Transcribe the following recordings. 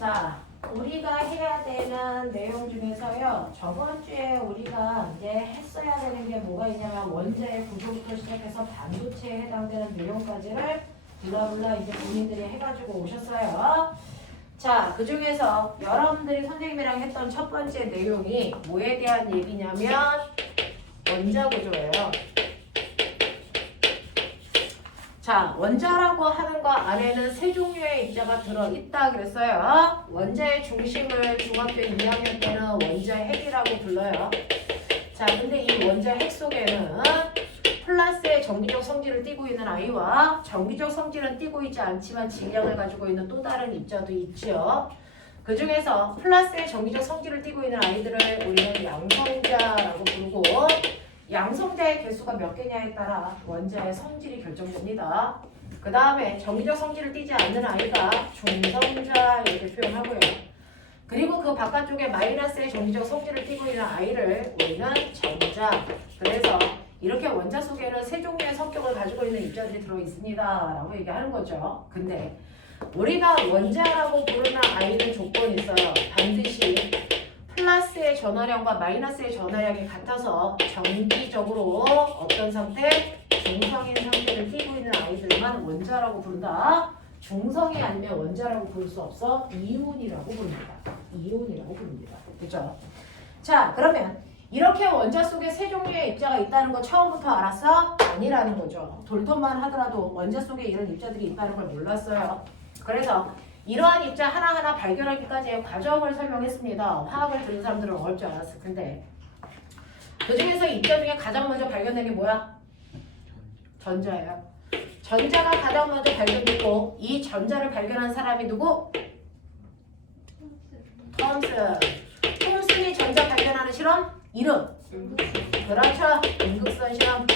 자, 우리가 해야 되는 내용 중에서요. 저번 주에 우리가 이제 했어야 되는 게 뭐가 있냐면 원자의 구조부터 시작해서 반도체에 해당되는 내용까지를 블라블라 이제 본인들이 해가지고 오셨어요. 자, 그 중에서 여러분들이 선생님이랑 했던 첫 번째 내용이 뭐에 대한 얘기냐면 원자 구조예요. 자, 원자라고 하는 거 안에는 세 종류의 입자가 들어있다 그랬어요. 원자의 중심을 중학교 2학년 때는 원자 핵이라고 불러요. 자, 근데 이 원자 핵 속에는 플러스의 정기적 성질을 띠고 있는 아이와 정기적 성질은 띠고 있지 않지만 질량을 가지고 있는 또 다른 입자도 있죠. 그 중에서 플러스의 정기적 성질을 띠고 있는 아이들을 우리는 양성자라고 부르고, 양성자의 개수가 몇 개냐에 따라 원자의 성질이 결정됩니다. 그 다음에 정기적 성질을 띠지 않는 아이가 중성자 이렇게 표현하고요. 그리고 그 바깥쪽에 마이너스의 정기적 성질을 띠고 있는 아이를 우리는 전자. 그래서 이렇게 원자 속에는 세 종류의 성격을 가지고 있는 입자들이 들어있습니다 라고 얘기하는 거죠. 근데 우리가 원자라고 부르는 아이는 조건이 있어요. 반드시 플러스의 전하량과 마이너스의 전하량이 같아서 정기적으로 어떤 상태? 중성인 상태를 띠고 있는 아이들만 원자라고 부른다. 중성이 아니면 원자라고 부를 수 없어. 이온이라고 부릅니다. 이온이라고 부릅니다. 그죠? 자, 그러면 이렇게 원자 속에 세 종류의 입자가 있다는 거 처음부터 알았어? 아니라는 거죠. 돌턴만 하더라도 원자 속에 이런 입자들이 있다는 걸 몰랐어요. 그래서 이러한 입자 하나하나 발견하기까지의 과정을 설명했습니다. 화학을 들은 사람들은 어렵지 않았을 텐데, 그 중에서 입자 중에 가장 먼저 발견된 게 뭐야? 전자예요. 전자가 가장 먼저 발견됐고, 이 전자를 발견한 사람이 누구? 톰슨. 톰슨이 전자 발견하는 실험? 이름? 그렇죠. 음극선 실험.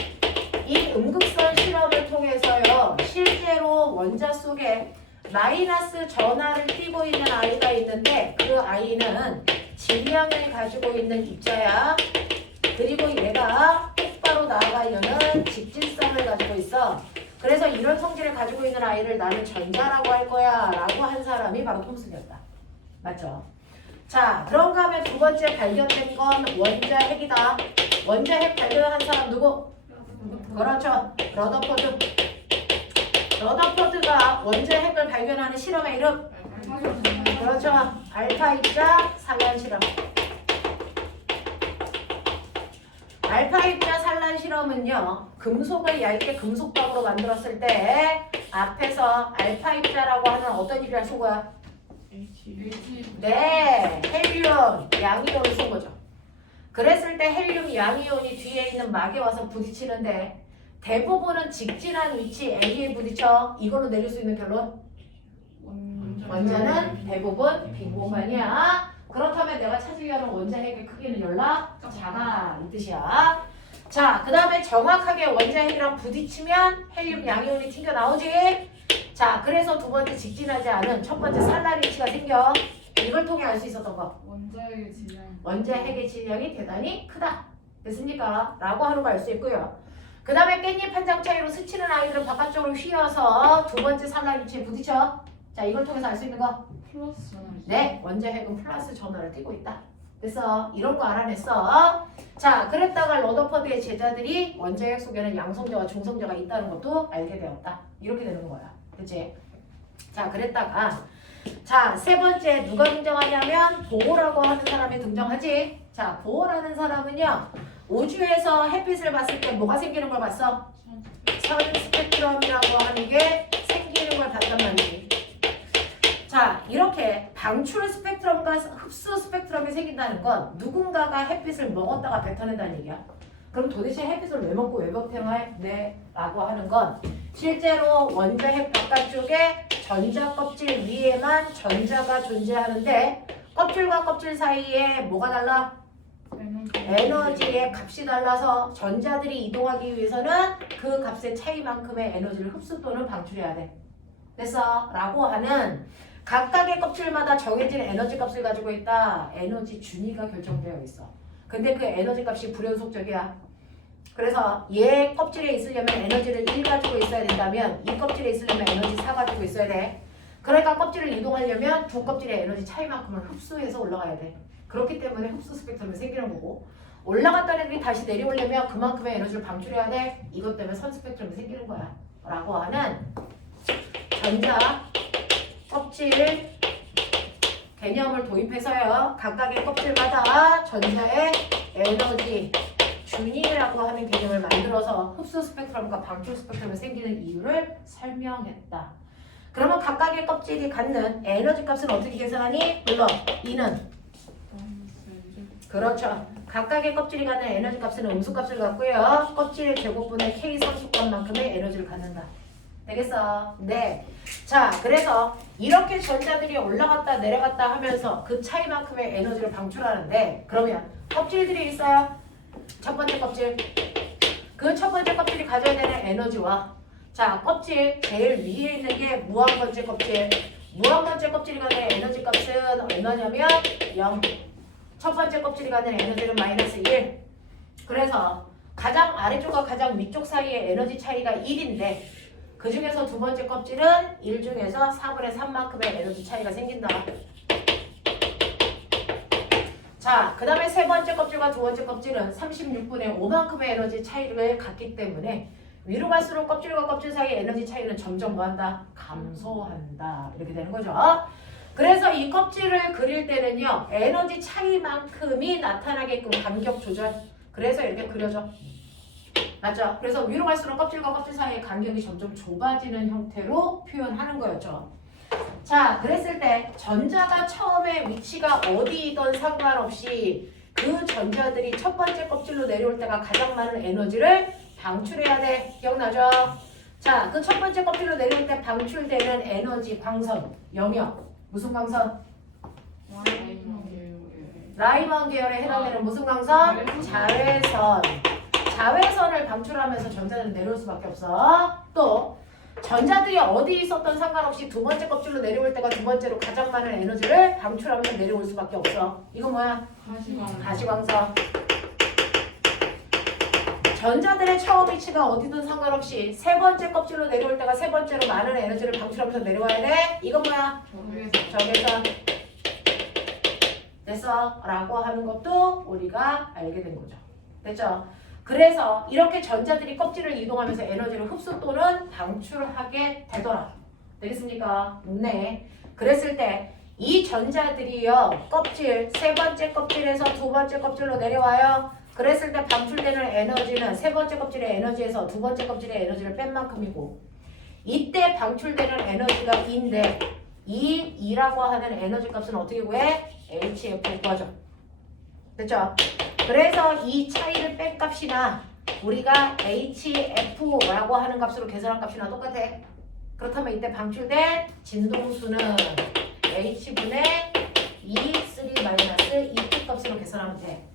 이 음극선 실험을 통해서요, 실제로 원자 속에 마이너스 전하를 띠고 있는 아이가 있는데, 그 아이는 질량을 가지고 있는 입자야. 그리고 얘가 똑바로 나아가려는 직진성을 가지고 있어. 그래서 이런 성질을 가지고 있는 아이를 나는 전자라고 할 거야 라고 한 사람이 바로 톰슨이었다. 맞죠? 자, 그런가 하면 두 번째 발견된 건 원자 핵이다. 원자 핵 발견한 사람 누구? 그렇죠. 러더포드. 러더포드가 원자 핵을 발견하는 실험의 이름? 그렇죠. 알파 입자 산란 실험. 알파 입자 산란 실험은요, 금속을 얇게 금속밥으로 만들었을 때 앞에서 알파 입자라고 하는 어떤 입자를 쏜 거야? 네, 헬륨, 양이온을 쏜 거죠. 그랬을 때 헬륨, 양이온이 뒤에 있는 막에 와서 부딪히는데 대부분은 직진한 위치 A에 부딪혀. 이걸로 내릴 수 있는 결론? 원자는 대부분 빈공간이야. 그렇다면 내가 찾으려는 원자 핵의 크기는 연락 작아, 이 뜻이야. 자, 그 다음에 정확하게 원자 핵이랑 부딪히면 헬륨, 양이온이 튕겨 나오지. 자, 그래서 두 번째 직진하지 않은 첫 번째 산란 위치가 생겨. 이걸 통해 알 수 있었던 거. 원자 핵의 질량이 대단히 크다. 됐습니까? 라고 하는 거 알 수 있고요. 그 다음에 깻잎 한 장 차이로 스치는 아이들은 바깥쪽으로 휘어서 두 번째 산란 위치에 부딪혀. 자, 이걸 통해서 알 수 있는 거. 네, 원자 핵은 플러스 전하를 띠고 있다. 그래서 이런 거 알아냈어. 자, 그랬다가 러더퍼드의 제자들이 원자 핵 속에는 양성자와 중성자가 있다는 것도 알게 되었다. 이렇게 되는 거야. 그치? 자, 그랬다가 자, 세 번째 누가 등장하냐면 보호라고 하는 사람이 등장하지. 자, 보호라는 사람은요, 우주에서 햇빛을 봤을 때 뭐가 생기는 걸 봤어? 선 스펙트럼이라고 하는 게 생기는 걸 봤단 말이지. 자, 이렇게 방출 스펙트럼과 흡수 스펙트럼이 생긴다는 건 누군가가 햇빛을 먹었다가 뱉어낸다는 얘기야. 그럼 도대체 햇빛을 왜 먹고 왜 뱉어내? 라고 하는 건 실제로 원자 핵 바깥쪽에 전자 껍질 위에만 전자가 존재하는데 껍질과 껍질 사이에 뭐가 달라? 에너지의 값이 달라서 전자들이 이동하기 위해서는 그 값의 차이만큼의 에너지를 흡수 또는 방출해야 돼. 됐어? 라고 하는 각각의 껍질마다 정해진 에너지 값을 가지고 있다. 에너지 준위가 결정되어 있어. 근데 그 에너지 값이 불연속적이야. 그래서 얘 껍질에 있으려면 에너지를 1 가지고 있어야 된다면 이 껍질에 있으려면 에너지 4 가지고 있어야 돼. 그러니까 껍질을 이동하려면 두 껍질의 에너지 차이만큼을 흡수해서 올라가야 돼. 그렇기 때문에 흡수 스펙트럼이 생기는 거고 올라갔던 애들이 다시 내려오려면 그만큼의 에너지를 방출해야 돼. 이것 때문에 선 스펙트럼이 생기는 거야. 라고 하는 전자 껍질 개념을 도입해서요. 각각의 껍질마다 전자의 에너지 균이라고 하는 개념을 만들어서 흡수 스펙트럼과 방출 스펙트럼이 생기는 이유를 설명했다. 그러면 각각의 껍질이 갖는 에너지 값은 어떻게 계산하니? 물론 이는 그렇죠. 각각의 껍질이 갖는 에너지 값은 음수값을 갖고요. 껍질의 제곱분의 K 상수값만큼의 에너지를 갖는다. 되겠어? 네. 자, 그래서 이렇게 전자들이 올라갔다 내려갔다 하면서 그 차이만큼의 에너지를 방출하는데 그러면 껍질들이 있어요. 첫 번째 껍질. 그 첫 번째 껍질이 가져야 되는 에너지와 자, 껍질 제일 위에 있는 게 무한번째 껍질. 무한번째 껍질이 갖는 에너지 값은 얼마냐면 0. 첫 번째 껍질이 갖는 에너지는 마이너스 1. 그래서 가장 아래쪽과 가장 위쪽 사이의 에너지 차이가 1인데 그 중에서 두 번째 껍질은 1 중에서 4분의 3만큼의 에너지 차이가 생긴다. 자, 그 다음에 세 번째 껍질과 두 번째 껍질은 36분의 5만큼의 에너지 차이를 갖기 때문에 위로 갈수록 껍질과 껍질 사이의 에너지 차이는 점점 뭐한다? 감소한다. 이렇게 되는 거죠. 그래서 이 껍질을 그릴 때는요. 에너지 차이만큼이 나타나게끔 간격 조절. 그래서 이렇게 그려져. 맞죠? 그래서 위로 갈수록 껍질과 껍질 사이의 간격이 점점 좁아지는 형태로 표현하는 거였죠. 자, 그랬을 때 전자가 처음에 위치가 어디이든 상관없이 그 전자들이 첫 번째 껍질로 내려올 때가 가장 많은 에너지를 방출해야 돼. 기억나죠? 자, 그 첫 번째 껍질로 내려올 때 방출되는 에너지 광선, 영역. 무슨 광선? 라이먼 계열에 해당되는 무슨 광선? 자외선. 자외선을 방출하면서 전자들은 내려올 수밖에 없어. 또 전자들이 어디 있었던 상관없이 두 번째 껍질로 내려올 때가 두 번째로 가장 많은 에너지를 방출하면서 내려올 수밖에 없어. 이건 뭐야? 가시광선. 전자들의 처음 위치가 어디든 상관없이 세 번째 껍질로 내려올 때가 세 번째로 많은 에너지를 방출하면서 내려와야 돼. 이건 뭐야? 적외선. 됐어? 라고 하는 것도 우리가 알게 된 거죠. 됐죠? 그래서 이렇게 전자들이 껍질을 이동하면서 에너지를 흡수 또는 방출하게 되더라. 되겠습니까? 네. 그랬을 때 이 전자들이요. 껍질, 세 번째 껍질에서 두 번째 껍질로 내려와요. 그랬을 때 방출되는 에너지는 세 번째 껍질의 에너지에서 두 번째 껍질의 에너지를 뺀 만큼이고 이때 방출되는 에너지가 2인데 이 2라고 하는 에너지 값은 어떻게 구해? HF 구하죠. 됐죠? 그래서 이 차이를 뺀 값이나 우리가 HF라고 하는 값으로 계산한 값이나 똑같아. 그렇다면 이때 방출된 진동수는 H분의 3-2 값으로 계산하면 돼.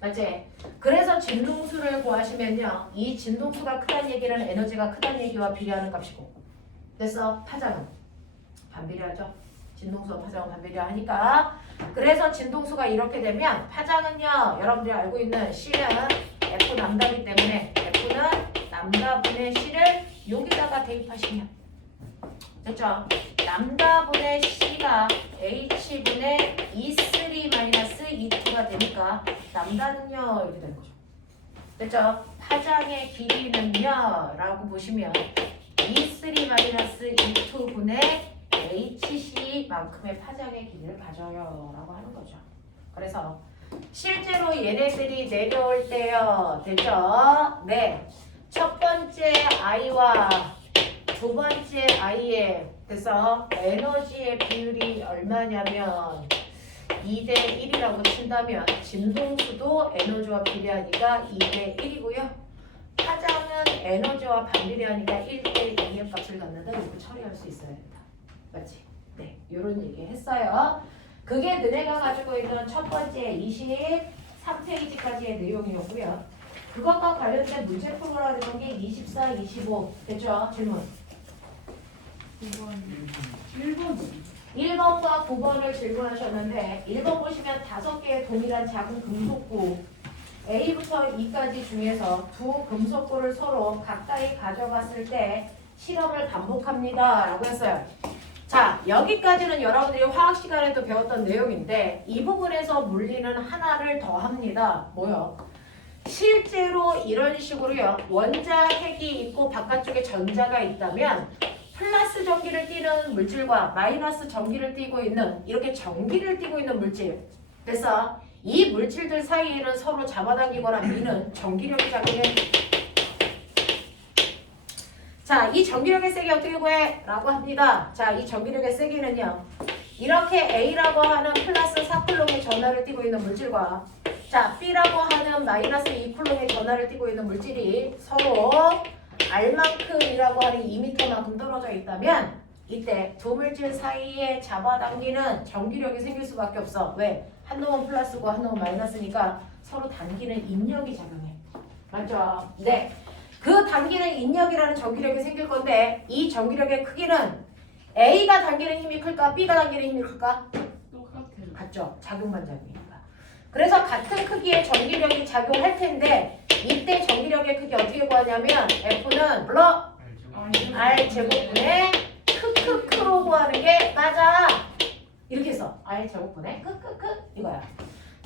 맞지? 그래서 진동수를 구하시면요. 이 진동수가 크다는 얘기는 에너지가 크다는 얘기와 비례하는 값이고 됐어? 파장은 반비례하죠? 진동수와 파장은 반비례하니까 그래서 진동수가 이렇게 되면 파장은요. 여러분들이 알고 있는 C는 F 람다이기 때문에 F는 람다분의 C를 여기다가 대입하시면 됐죠? 람다분의 C가 H분의 E3-E2가 되니까 람다는요 이렇게 되는 거죠. 됐죠? 파장의 길이는요 라고 보시면 E3-E2분의 HC만큼의 파장의 길이를 가져요 라고 하는 거죠. 그래서 실제로 얘네들이 내려올 때요. 됐죠? 네. 첫 번째 I와 두 번째 I의 그래서 에너지의 비율이 얼마냐면 2대 1이라고 친다면 진동수도 에너지와 비례하니까 2대 1이고요. 파장은 에너지와 반비례하니까 1대 2의 값을 갖는다. 이렇게 처리할 수 있어야 된다. 맞지? 네, 이런 얘기 했어요. 그게 너네가 가지고 있는 첫 번째 23페이지까지의 내용이었고요. 그것과 관련된 문제 풀어라 했던 게 24, 25 됐죠? 질문. 1번과 9번을 질문하셨는데 1번 보시면 5개의 동일한 작은 금속구 A부터 E까지 중에서 두 금속구를 서로 가까이 가져갔을 때 실험을 반복합니다 라고 했어요. 자, 여기까지는 여러분들이 화학 시간에도 배웠던 내용인데 이 부분에서 물리는 하나를 더 합니다. 뭐요? 실제로 이런 식으로요. 원자핵이 있고 바깥쪽에 전자가 있다면 플러스 전기를 띠는 물질과 마이너스 전기를 띠고 있는 이렇게 전기를 띠고 있는 물질. 그래서 이 물질들 사이에는 서로 잡아당기거나 미는 전기력이 작용해. 자, 이 전기력의 세기 어떻게 구해? 라고 합니다. 자, 이 전기력의 세기는요. 이렇게 A라고 하는 플러스 4쿨롱의 전하를 띠고 있는 물질과 자, B라고 하는 마이너스 2쿨롱의 전하를 띠고 있는 물질이 서로 R만큼이라고 하는 2m만큼 떨어져 있다면 이때 두 물질 사이에 잡아당기는 전기력이 생길 수밖에 없어. 왜? 한 놈은 플러스고 한 놈은 마이너스니까 서로 당기는 인력이 작용해. 맞죠? 네. 그 당기는 인력이라는 전기력이 생길 건데 이 전기력의 크기는 A가 당기는 힘이 클까? B가 당기는 힘이 클까? 똑같아요. 같죠? 작용만 작용이니까. 그래서 같은 크기의 전기력이 작용할 텐데 이때 전기력의 크기 어떻게 구하냐면 F는 물론 R제곱분의 크크크로 구하는 게 맞아. 이렇게 해서 R제곱분의 크크크 이거야.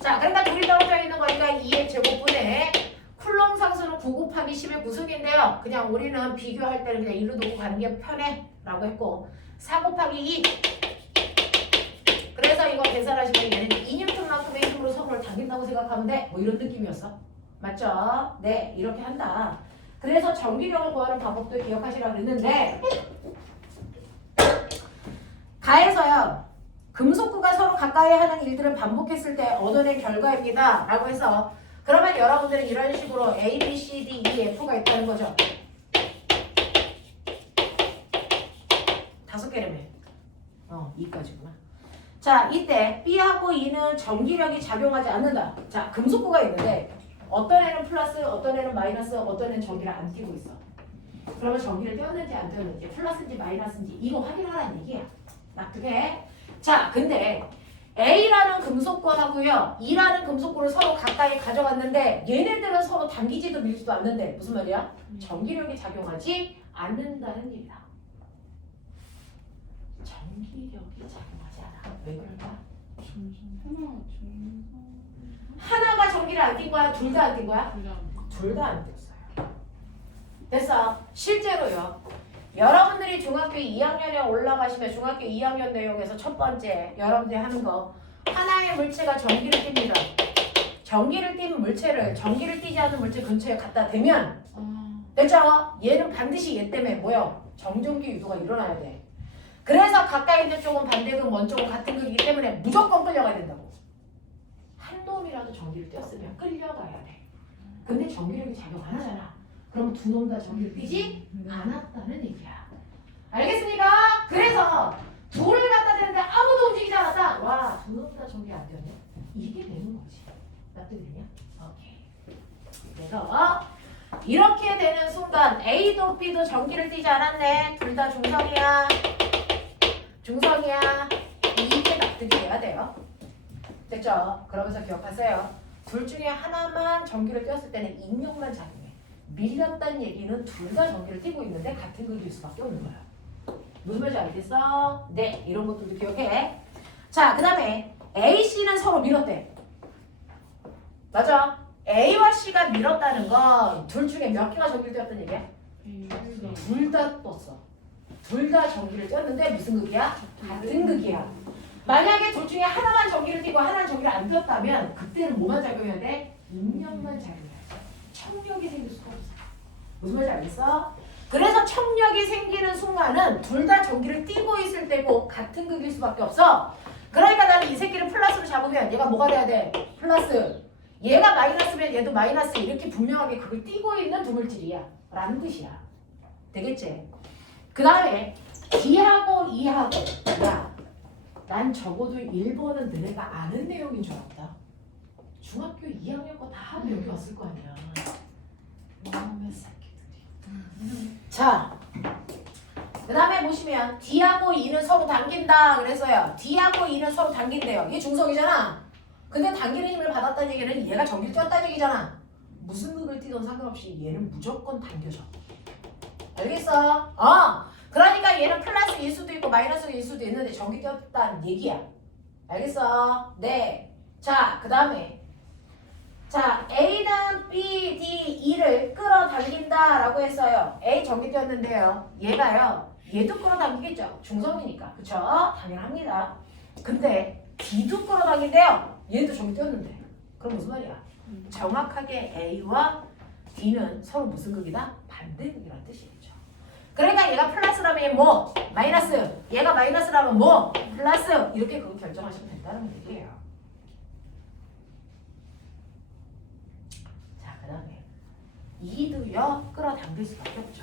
자, 그러니까 둘이 떨어져 있는 거니까 2의 제곱분의 쿨롱 상수는 9 곱하기 10의 구승인데요. 그냥 우리는 비교할 때는 그냥 1로 두고 가는 게 편해 라고 했고 4 곱하기 2 그래서 이거 계산하시면 얘는 2N만큼의 힘으로 서로를 당긴다고 생각하면 돼. 뭐 이런 느낌이었어. 맞죠? 네, 이렇게 한다. 그래서 전기력을 구하는 방법도 기억하시라고 그랬는데 가에서요. 금속구가 서로 가까이 하는 일들을 반복했을 때 얻어낸 결과입니다. 라고 해서 그러면 여러분들은 이런 식으로 A, B, C, D, E, F가 있다는 거죠. 5개라며. 2까지구나. 자, 이때 B하고 E는 전기력이 작용하지 않는다. 자, 금속구가 있는데 어떤 애는 플러스, 어떤 애는 마이너스, 어떤 애는 전기를 안 띄고 있어. 그러면 전기를 띄웠는지 안 띄웠는지, 플러스인지 마이너스인지 이거 확인하라는 얘기야. 납득해? 자, 근데 A라는 금속구하고요, E라는 금속구를 서로 가까이 가져갔는데 얘네들은 서로 당기지도 밀지도 않는데 무슨 말이야? 전기력이 작용하지 않는다는 얘기다. 전기력이 작용하지 않아. 왜 그럴까? 하나가 전기를 안 띈 거야? 둘 다 안 띈 거야? 둘 다 안 띄었어요. 됐어. 실제로요. 여러분들이 중학교 2학년에 올라가시면 중학교 2학년 내용에서 첫 번째 여러분들이 하는 거 하나의 물체가 전기를 띱니다. 전기를 띈 물체를 전기를 띠지 않는 물체 근처에 갖다 대면 됐죠? 얘는 반드시 얘 때문에 뭐요? 정전기 유도가 일어나야 돼. 그래서 가까이 있는 쪽은 반대극, 먼 쪽은 같은 극이기 때문에 무조건 끌려가야 된다고. 한 놈이라도 전기를 띄었으면 끌려가야 돼. 근데 전기력이 작용 안 하잖아. 그럼 두 놈 다 전기를 띄지 않았다는 얘기야. 알겠습니까? 그래서 둘을 갖다 대는데 아무도 움직이지 않았다. 와, 두 놈 다 전기 안 띄었네. 이게 되는 거지. 납득이냐? 오케이. 그래서 이렇게 되는 순간 A도 B도 전기를 띄지 않았네. 둘 다 중성이야. 중성이야. 이게 납득이 돼야 돼요. 됐죠? 그러면서 기억하세요. 둘 중에 하나만 전기를 띄었을 때는 인력만 작용해. 밀렸다는 얘기는 둘 다 전기를 띄고 있는데 같은 극일 수밖에 없는 거야. 무슨 말인지 알겠어? 네, 이런 것들도 기억해. 자, 그 다음에 A, C는 서로 밀었대. 맞아. A와 C가 밀었다는 건 둘 중에 몇 개가 전기를 띄었다는 얘기야? 둘 다 떴어. 둘 다 전기를 띄었는데 무슨 극이야? 같은 극이야. 만약에 둘 중에 하나만 전기를 띄고 하나는 전기를 안 띄었다면 그때는 뭐만 작용해야 돼? 인력만 작용해야 돼. 청력이 생길 수가 없어. 무슨 말인지 알겠어? 그래서 청력이 생기는 순간은 둘 다 전기를 띄고 있을 때고 같은 극일 수밖에 없어. 그러니까 나는 이 새끼를 플러스로 잡으면 얘가 뭐가 돼야 돼? 플러스. 얘가 마이너스면 얘도 마이너스. 이렇게 분명하게 극을 띄고 있는 두 물질이야 라는 뜻이야. 되겠지? 그 다음에 D하고 E하고 야, 난 적어도 1번은 너네가 아는 내용인 줄 알았다. 중학교 2학년 거 다 하고 여기 왔을 거 아니야. 이놈의 새끼들이. 자, 그 다음에 보시면 D하고 E는 서로 당긴다 그래서요. D하고 E는 서로 당긴대요. 이게 중성이잖아. 근데 당기는 힘을 받았다는 얘기는 얘가 전기를 띄웠다는 얘기잖아. 무슨 극을 띄든 상관없이 얘는 무조건 당겨져. 알겠어? 그러니까 얘는 플러스일 수도 있고 마이너스일 수도 있는데 전기 꼈다는 얘기야. 알겠어? 네. 자, 그 다음에 자, A는 B, D, E를 끌어당긴다 라고 했어요. A 전기 띄었는데요. 얘가요. 얘도 끌어당기겠죠. 중성이니까. 그쵸? 당연합니다. 근데 D도 끌어당긴대요. 얘도 전기 띄었는데. 그럼 무슨 말이야? 정확하게 A와 D는 서로 무슨 극이다? 반대극이라는 뜻이겠죠. 그러니까 얘가 플러스라면 얘 뭐? 마이너스. 얘가 마이너스라면 뭐? 플러스. 이렇게 그거 결정하시면 된다는 얘기예요. 그 다음에 2도요 끌어당길 수밖에 없죠.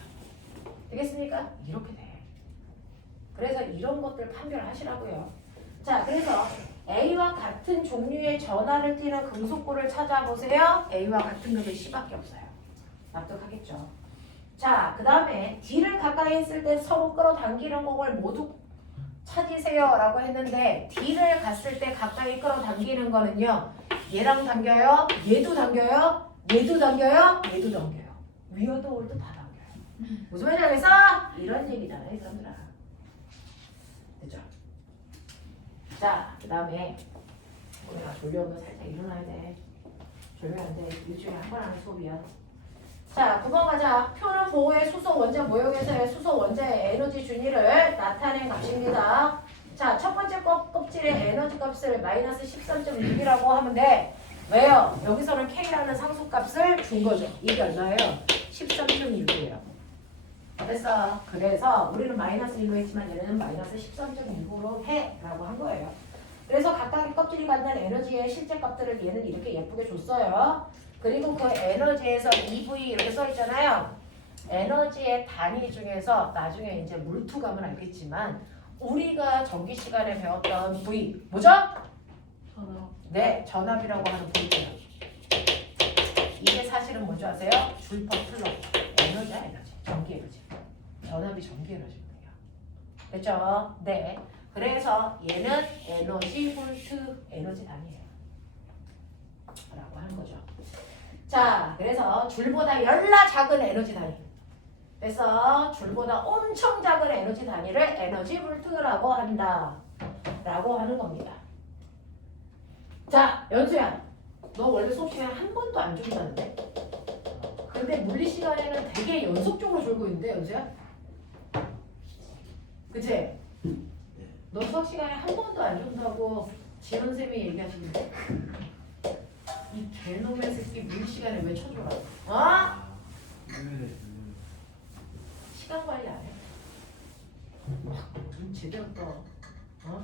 되겠습니까? 이렇게 돼. 그래서 이런 것들 판별하시라고요. 자, 그래서 A와 같은 종류의 전하를 띠는 금속고를 찾아보세요. A와 같은 급의 C밖에 없어요. 납득하겠죠? 자, 그 다음에 D를 가까이 했을 때 서로 끌어당기는 곡을 모두 찾으세요 라고 했는데 D를 갔을 때 가까이 끌어당기는 거는요. 얘랑 당겨요. 얘도 당겨요. 얘도 당겨요. 얘도 당겨요. 위어도 올도 다 당겨요. 무슨 말인지 알겠어? 이런 얘기잖아 이 사람들아. 됐죠? 자, 그 다음에 내가 졸려면 살짝 일어나야 돼. 졸면 안 돼. 일주일에 한 번 하는 수업이야. 자, 9번 가자. 표는 보호의 수소 원자 모형에서의 수소 원자의 에너지 준위를 나타낸 값입니다. 자, 첫 번째 껍질의 에너지 값을 마이너스 13.6이라고 하면 돼. 왜요? 여기서는 K라는 상수값을 준 거죠. 이게 얼마예요? 13.6이에요. 됐어. 그래서 우리는 마이너스 1로 했지만 얘는 마이너스 13.6으로 해 라고 한 거예요. 그래서 각각의 껍질이 갖는 에너지의 실제 값들을 얘는 이렇게 예쁘게 줬어요. 그리고 그 에너지에서 EV 이렇게 써 있잖아요. 에너지의 단위 중에서 나중에 이제 물투 가면 알겠지만 우리가 전기 시간에 배웠던 V 뭐죠? 네, 전압이라고 하는 V예요. 이게 사실은 뭔지 아세요? 줄 퍼 플러 에너지야 에너지, 전기 에너지. 전압이 전기 에너지거든요. 됐죠? 네. 그래서 얘는 에너지 볼트 에너지 단위예요. 라고 하는 거죠. 자, 그래서 줄보다 열나 작은 에너지 단위. 그래서 줄보다 엄청 작은 에너지 단위를 에너지 볼트라고 한다. 라고 하는 겁니다. 자, 연수야. 너 원래 수업 시간에 한 번도 안 준다는데? 근데 물리 시간에는 되게 연속적으로 졸고 있는데, 연수야? 그치? 너 수업 시간에 한 번도 안 준다고 지원쌤이 얘기하시는데? 이 개놈의 새끼 물리 시간에 왜 쳐줘라? 어? 시간 관리 안 해. 눈 제대로 떠. 어?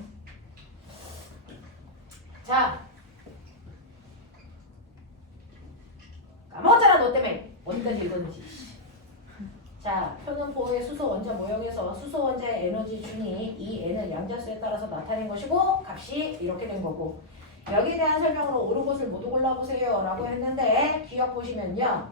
자. 까먹었잖아 너 때문에. 어디까지 읽었는지. 자, 표는 보호의 수소 원자 모형에서 수소 원자의 에너지 준이 이 n을 양자수에 따라서 나타낸 것이고 값이 이렇게 된 거고 여기에 대한 설명으로 옳은 것을 모두 골라보세요 라고 했는데 기억 보시면요.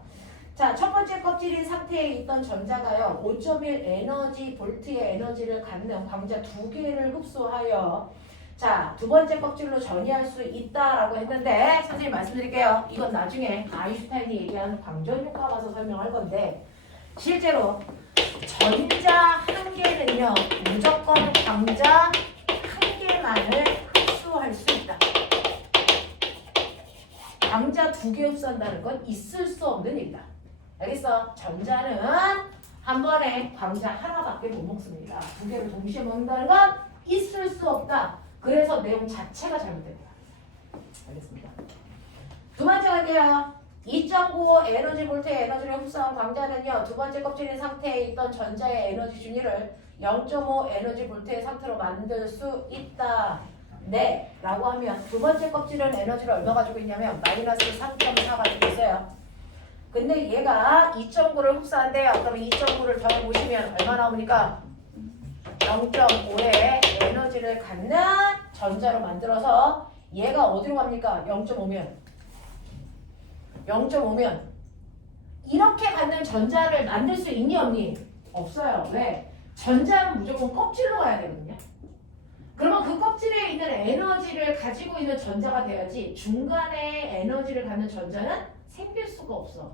자, 첫 번째 껍질인 상태에 있던 전자가요 5.1 에너지 볼트의 에너지를 갖는 광자 2개를 흡수하여 자, 두 번째 껍질로 전이할 수 있다라고 했는데 선생님 말씀드릴게요. 이건 나중에 아인슈타인이 얘기하는 광전 효과 가서 설명할 건데 실제로 전자 한 개는요 무조건 광자 한 개만을 흡수할 수 있다. 광자 2개 흡수한다는 건 있을 수 없는 일이다. 알겠어? 전자는 한 번에 광자 하나밖에 못 먹습니다. 2개를 동시에 먹는다는 건 있을 수 없다. 그래서 내용 자체가 잘못됩니다. 알겠습니다. 두 번째 갈게요. 2.95 에너지 볼트의 에너지를 흡수한 광자는요. 두 번째 껍질인 상태에 있던 전자의 에너지 준위를 0.5 에너지 볼트의 상태로 만들 수 있다. 네. 라고 하면 두 번째 껍질은 에너지를 얼마 가지고 있냐면 마이너스 3.4 가지고 있어요. 근데 얘가 2.9를 흡수한대요. 그럼 2.9를 더해보시면 얼마 나옵니까? 0.5의 에너지를 갖는 전자로 만들어서 얘가 어디로 갑니까? 0.5면 이렇게 갖는 전자를 만들 수 있니 없니? 없어요. 왜? 전자는 무조건 껍질로 가야 되거든요. 그러면 그 껍질에 있는 에너지를 가지고 있는 전자가 돼야지 중간에 에너지를 갖는 전자는 생길 수가 없어.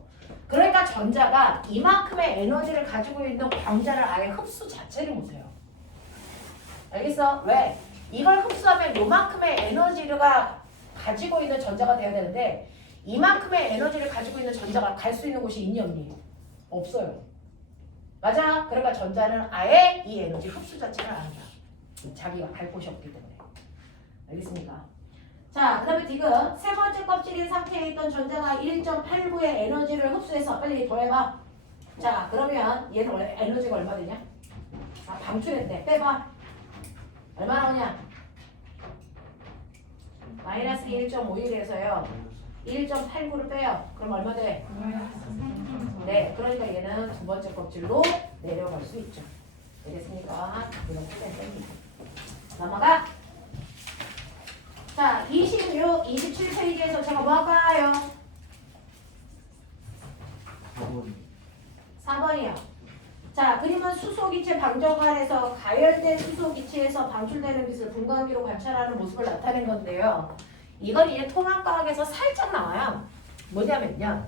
그러니까 전자가 이만큼의 에너지를 가지고 있는 광자를 아예 흡수 자체를 못해요. 알겠어? 왜? 이걸 흡수하면 요만큼의 에너지가 가지고 있는 전자가 돼야 되는데 이만큼의 에너지를 가지고 있는 전자가 갈 수 있는 곳이 있니 없니? 없어요. 맞아? 그러니까 전자는 아예 이 에너지 흡수 자체를 안 한다. 자기가 갈 곳이 없기 때문에. 알겠습니까? 자, 그 다음에 지금 세 번째 껍질인 상태에 있던 전자가 1.89의 에너지를 흡수해서 빨리 더해봐. 자, 그러면 얘는 에너지가 얼마 되냐? 아, 방출했대. 빼봐. 얼마 나오냐? 마이너스 1.51에서요. 1.89를 빼요. 그럼 얼마 돼? 네, 그러니까 얘는 두 번째 껍질로 내려갈 수 있죠. 되겠습니까? 이렇게 땡깁니다. 넘어가. 자, 26, 27페이지에서 제가 뭐 할까요? 4번이요. 자, 그림은 수소기체 방정관에서 가열된 수소기체에서 방출되는 빛을 분광기로 관찰하는 모습을 나타낸 건데요. 이건 이제 통합과학에서 살짝 나와요. 뭐냐면요.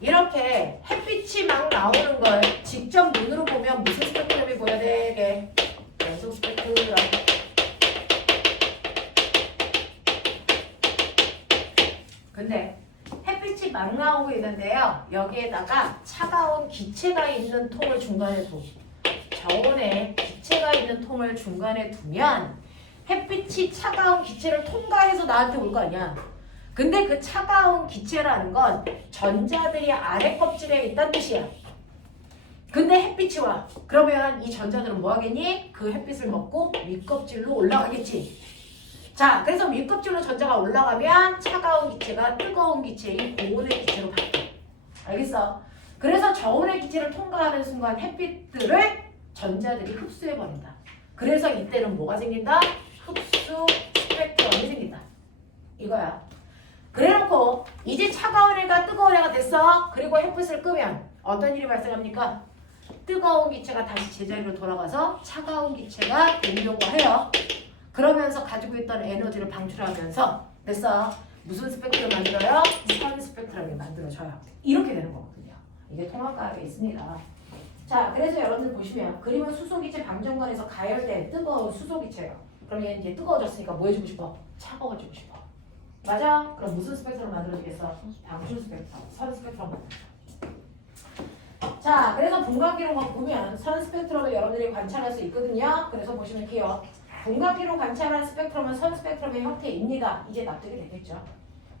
이렇게 햇빛이 막 나오는 걸 직접 눈으로 보면 무슨 스펙트럼이 보여야 돼? 연속 스펙트럼. 근데 햇빛이 막 나오고 있는데요. 여기에다가 차가운 기체가 있는 통을 중간에 두. 저온에 기체가 있는 통을 중간에 두면 햇빛이 차가운 기체를 통과해서 나한테 올 거 아니야. 근데 그 차가운 기체라는 건 전자들이 아래 껍질에 있다는 뜻이야. 근데 햇빛이 와. 그러면 이 전자들은 뭐 하겠니? 그 햇빛을 먹고 윗껍질로 올라가겠지. 자, 그래서 윗껍질로 전자가 올라가면 차가운 기체가 뜨거운 기체인 고온의 기체로 바뀌어. 알겠어? 그래서 저온의 기체를 통과하는 순간 햇빛들을 전자들이 흡수해버린다. 그래서 이때는 뭐가 생긴다? 흡수 스펙트럼이 생긴다. 이거야. 그래놓고 이제 차가운 애가 뜨거운 애가 됐어. 그리고 햇빛을 끄면 어떤 일이 발생합니까? 뜨거운 기체가 다시 제자리로 돌아가서 차가운 기체가 되려고 해요. 그러면서 가지고 있던 에너지를 방출하면서 됐어. 무슨 스펙트럼 만들어요? 선 스펙트럼이 만들어져요. 이렇게 되는 거거든요. 이게 통합과학에 있습니다. 자, 그래서 여러분들 보시면 그림은 수소기체 방정관에서 가열된 뜨거운 수소기체예요. 그럼 얘는 이제 뜨거워졌으니까 뭐 해주고 싶어? 차가워지고 싶어. 맞아? 그럼 무슨 스펙트럼 만들어지겠어? 방출 스펙트럼, 선 스펙트럼 만들어져. 자, 그래서 분광기로 보면 선 스펙트럼을 여러분들이 관찰할 수 있거든요. 그래서 보시면 기억. 분광기로 관찰한 스펙트럼은 선 스펙트럼의 형태입니다. 이제 납득이 되겠죠.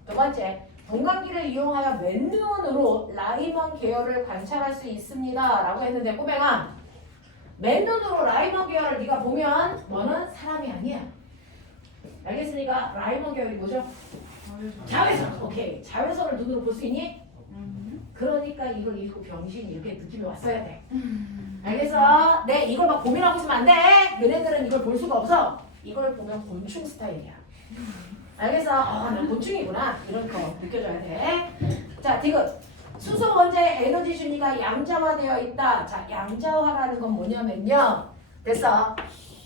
두 번째, 분광기를 이용하여 맨눈으로 라이먼 계열을 관찰할 수 있습니다. 라고 했는데 꼬맹아, 맨눈으로 라이먼 계열을 네가 보면 너는 사람이 아니야. 알겠으니까 라이먼 계열이 뭐죠? 자외선. 오케이. 자외선을 눈으로 볼 수 있니? 그러니까 이걸 읽고 병신 이렇게 느낌이 왔어야 돼. 알겠어? 네, 이걸 막 고민하고 있으면 안 돼. 너네들은 이걸 볼 수가 없어. 이걸 보면 곤충 스타일이야. 알겠어? 난 곤충이구나. 이런 거 느껴져야 돼. 자, 지금 수소 원자의 에너지 순위가 양자화되어 있다. 자, 양자화라는 건 뭐냐면요. 됐어?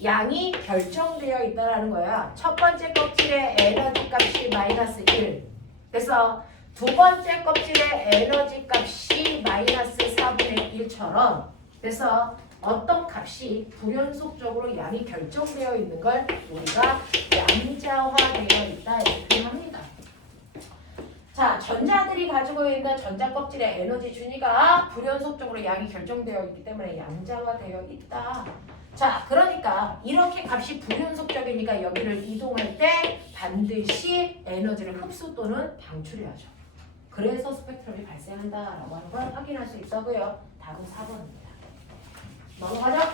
양이 결정되어 있다라는 거야. 첫 번째 껍질의 에너지 값이 마이너스 1. 됐어? 두 번째 껍질의 에너지 값이 마이너스 4분의 1처럼 그래서 어떤 값이 불연속적으로 양이 결정되어 있는 걸 우리가 양자화되어 있다 이렇게 표현합니다. 자, 전자들이 가지고 있는 전자 껍질의 에너지 준위가 불연속적으로 양이 결정되어 있기 때문에 양자화되어 있다. 자, 그러니까 이렇게 값이 불연속적이니까 여기를 이동할 때 반드시 에너지를 흡수 또는 방출해야죠. 그래서 스펙트럼이 발생한다라고 하는 걸 확인할 수 있다고요. 답은 4번입니다. 넘어가죠?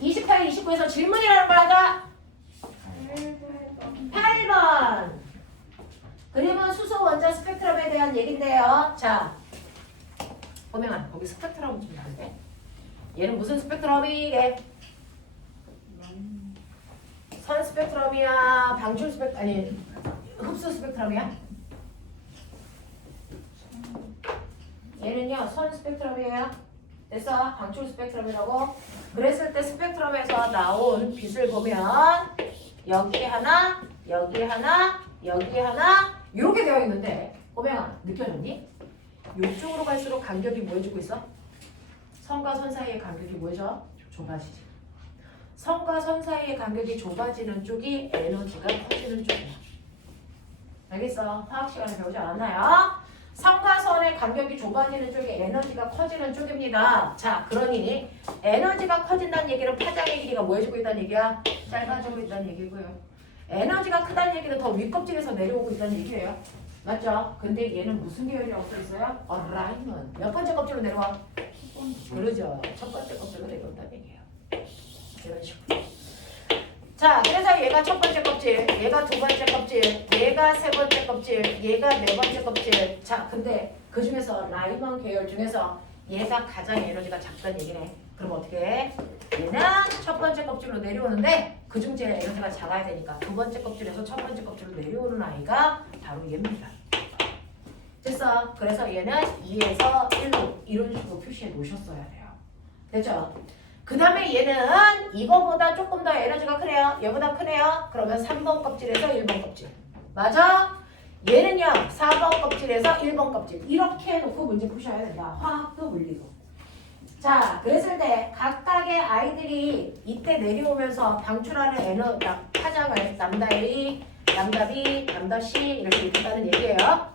28, 29에서 질문이라는 걸 하자. 8번. 그림은 수소 원자 스펙트럼에 대한 얘긴데요. 자, 보면 거기 스펙트럼 좀 다른데. 얘는 무슨 스펙트럼이게? 선 스펙트럼이야? 방출 스펙 아니 흡수 스펙트럼이야? 얘는요 선 스펙트럼이에요. 됐어? 방출 스펙트럼이라고. 그랬을 때 스펙트럼에서 나온 빛을 보면 여기 하나, 여기 하나, 여기 하나 이렇게 되어 있는데 꼬맹아 느껴졌니? 이쪽으로 갈수록 간격이 뭐 해주고 있어? 선과 선 사이의 간격이 뭐해져? 좁아지지. 선과 선 사이의 간격이 좁아지는 쪽이 에너지가 커지는 쪽이야. 알겠어? 화학 시간에 배우지 않았나요? 선과 선의 간격이 좁아지는 쪽이 에너지가 커지는 쪽입니다. 자, 그러니 에너지가 커진다는 얘기는 파장의 길이가 뭐 해주고 있다는 얘기야? 짧아지고 있다는 얘기고요. 에너지가 크다는 얘기는 더 윗껍질에서 내려오고 있다는 얘기예요. 맞죠? 근데 얘는 무슨 계열이라고 써있어요? 라이먼. 몇 번째 껍질로 내려와? 그러죠. 첫 번째 껍질로 내려온다는 얘기예요. 이런 식으로. 자, 그래서 얘가 첫 번째 껍질, 얘가 두 번째 껍질, 얘가 세 번째 껍질, 얘가 네 번째 껍질. 자, 근데 그 중에서 라이먼 계열 중에서 얘가 가장 에너지가 작다는 얘기네. 그럼 어떻게 해? 얘는 첫 번째 껍질로 내려오는데 그 중에 에너지가 작아야 되니까 두 번째 껍질에서 첫 번째 껍질로 내려오는 아이가 바로 얘입니다. 됐어? 그래서 얘는 2에서 1로 이런 식으로 표시해 놓으셨어야 돼요. 됐죠? 그 다음에 얘는 이거보다 조금 더 에너지가 크네요. 얘보다 크네요. 그러면 3번 껍질에서 1번 껍질. 맞아? 얘는요. 4번 껍질에서 1번 껍질. 이렇게 해놓고 문제 푸셔야 된다. 화학도 물리도. 자, 그랬을 때 각각의 아이들이 이때 내려오면서 방출하는 파장을 람다 A, 람다 B, 람다 C 이렇게 읽는다는 얘기예요.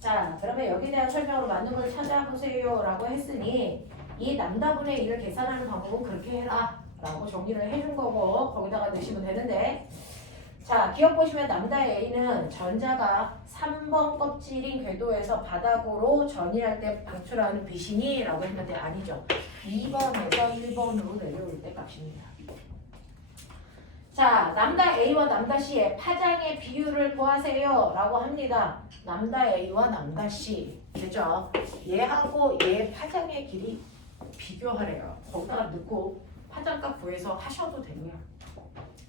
자, 그러면 여기에 대한 설명으로 맞는 걸 찾아보세요 라고 했으니 이 람다분의 1을 계산하는 방법은 그렇게 해라 라고 정리를 해준 거고 거기다가 넣으시면 되는데 자, 기억 보시면 람다 A는 전자가 3번 껍질인 궤도에서 바닥으로 전이할 때 방출하는 빛이니 라고 했는데 아니죠. 2번에서 1번으로 내려올 때 값입니다. 자, 람다 A와 람다 C의 파장의 비율을 구하세요 라고 합니다. 람다 A와 람다 C 됐죠? 얘하고 얘 파장의 길이 비교하래요. 거기다가 넣고 파장값 구해서 하셔도 되고요.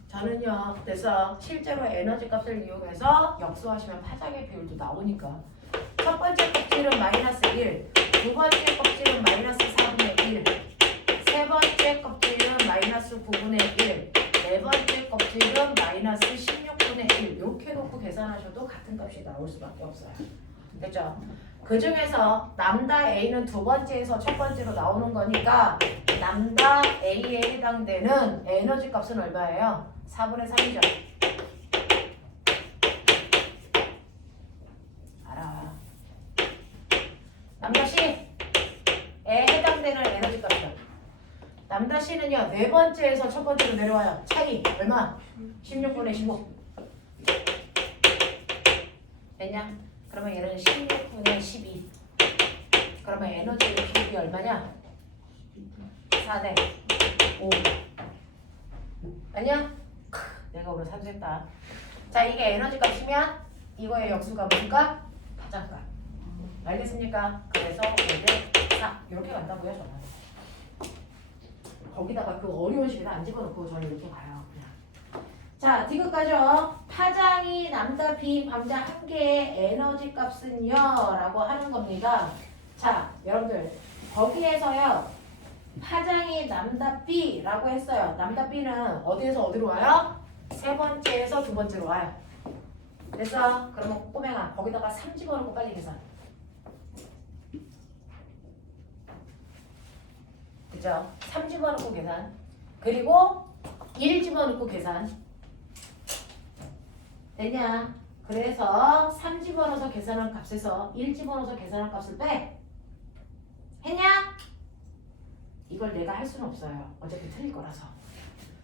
저는요, 그래서 실제로 에너지 값을 이용해서 역수하시면 파장의 비율도 나오니까 첫 번째 껍질은 마이너스 1, 두 번째 껍질은 마이너스 4분의 1, 세 번째 껍질은 마이너스 9분의 1, 네 번째 껍질은 마이너스 16분의 1 이렇게 놓고 계산하셔도 같은 값이 나올 수밖에 없어요. 됐죠? 그 중에서 람다 A는 두 번째에서 첫 번째로 나오는 거니까 람다 A에 해당되는 에너지 값은 얼마예요? 4분의 3이죠. 알아. 람다 C에 해당되는 에너지 값이요. 람다 C는요, 네 번째에서 첫 번째로 내려와요. 차이 얼마? 16분의 15. 됐냐? 그러면 얘는 16분의 12. 그러면 에너지 비율이 얼마냐? 4대 5. 아니야? 내가 오늘 산수했다. 자, 이게 에너지 값이면 이거의 역수가 뭘까? 파장값. 알겠습니까? 그래서 5대 4 이렇게 간다고요, 저는. 거기다가 그 어려운 식에다 안 집어넣고 저는 이렇게 가요. 그냥. 자, 디귿가죠. 파장이 람다 B 방자 한 개의 에너지 값은요 라고 하는 겁니다. 자, 여러분들 거기에서요 파장이 람다 B라고 했어요. 람다 B는 어디에서 어디로 와요? 세 번째에서 두 번째로 와요. 됐어? 그러면 꼬맹아 거기다가 3 집어넣고 빨리 계산. 그죠? 3 집어넣고 계산. 그리고 1 집어넣고 계산. 됐냐? 그래서 3 집어넣어서 계산한 값에서 1 집어넣어서 계산한 값을 빼. 했냐? 이걸 내가 할 수는 없어요. 어차피 틀릴 거라서.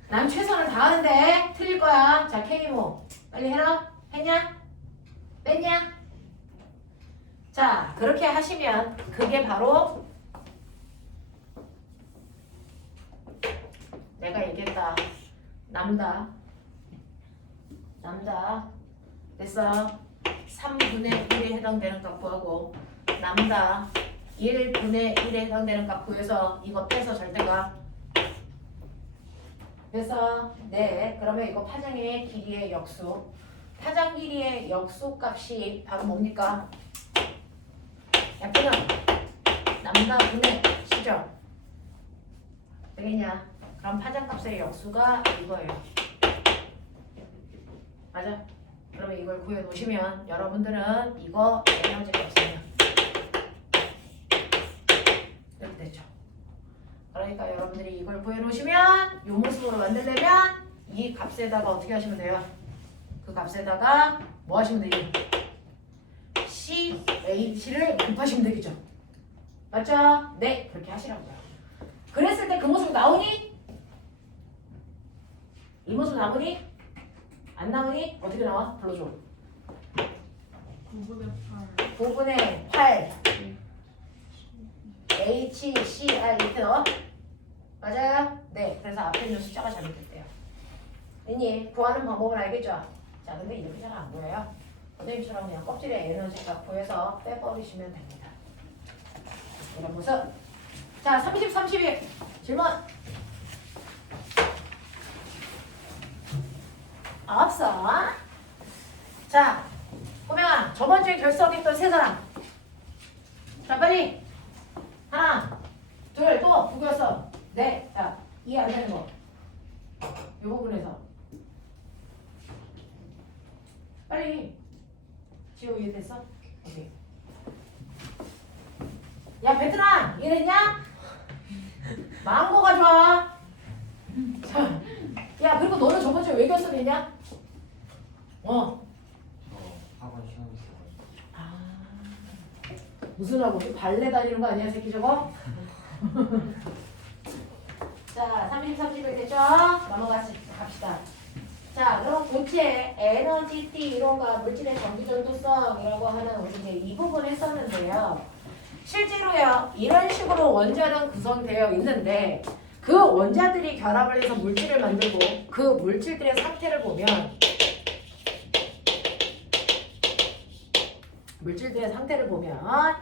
난 최선을 다하는데 틀릴 거야. 자, K모 빨리 해라. 했냐? 뺐냐? 자, 그렇게 하시면 그게 바로 내가 얘기했다. 람다 됐어. 3분의 1에 해당되는 값 구하고 람다 1분의 1에 해당되는 값 구해서 이거 빼서 절대가 그래서 네, 그러면 이거 파장의 길이의 역수. 파장 길이의 역수 값이 바로 뭡니까? 남나분의 C죠. 되겠냐? 그럼 파장값의 역수가 이거예요. 맞아? 그러면 이걸 구해놓으시면 여러분들은 이거 에너지가 없으면 이렇게 되죠. 그러니까 여러분들이 이걸 구해놓으시면 이 모습으로 만들려면 이 값에다가 어떻게 하시면 돼요? 그 값에다가 뭐 하시면 돼요? CH를 곱하시면 되겠죠? 맞죠? 네, 그렇게 하시라고요. 그랬을 때 그 모습 나오니? 이 모습 나오니? 안 나오니? 어떻게 나와? 불러줘. 9분의 8. 9분의 8 HCR 이렇게 넣어? 맞아요? 네, 그래서 앞에 있는 숫자가 잘못됐대요. 언니, 구하는 방법은 알겠죠? 자, 근데 이렇게 잘 안 보여요. 선생님처럼 그냥 껍질에 에너지 값 구해서 빼버리시면 됩니다. 이런 모습. 자, 30, 31 질문. 없어. 자, 호명아, 저번 주에 결석했던 세 사람. 자, 빨리. 하나, 둘, 또 누구였어? 네. 자, 이해 안 되는 거. 이 부분에서. 빨리. 지호 이해됐어? 오케이. 야, 베트남 이해됐냐? 망고 가져와. 자, 야, 그리고 너는 저번 주에 왜 결석했냐? 학원 시험 있어가지고. 아, 무슨 하고 발레 다니는 거 아니야, 새끼 저거? 자, 30, 31 됐죠? 갑시다. 자, 그럼 고체, 에너지 T 이론과 물질의 전기전도성이라고 하는 우리 이제 이 부분 했었는데요. 실제로요, 이런 식으로 원자는 구성되어 있는데 그 원자들이 결합을 해서 물질을 만들고 그 물질들의 상태를 보면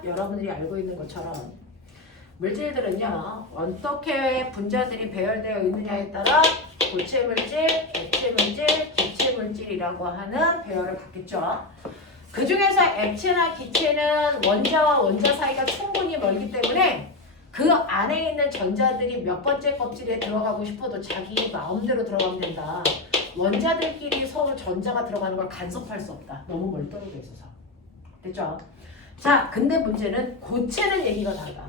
여러분들이 알고 있는 것처럼 물질들은요, 어떻게 분자들이 배열되어 있느냐에 따라 고체 물질, 액체 물질, 기체 물질이라고 하는 배열을 갖겠죠. 그 중에서 액체나 기체는 원자와 원자 사이가 충분히 멀기 때문에 그 안에 있는 전자들이 몇 번째 껍질에 들어가고 싶어도 자기 마음대로 들어가면 된다. 원자들끼리 서로 전자가 들어가는 걸 간섭할 수 없다. 너무 멀리 떨어져 있어서. 됐죠? 자, 근데 문제는 고체는 얘기가 달라.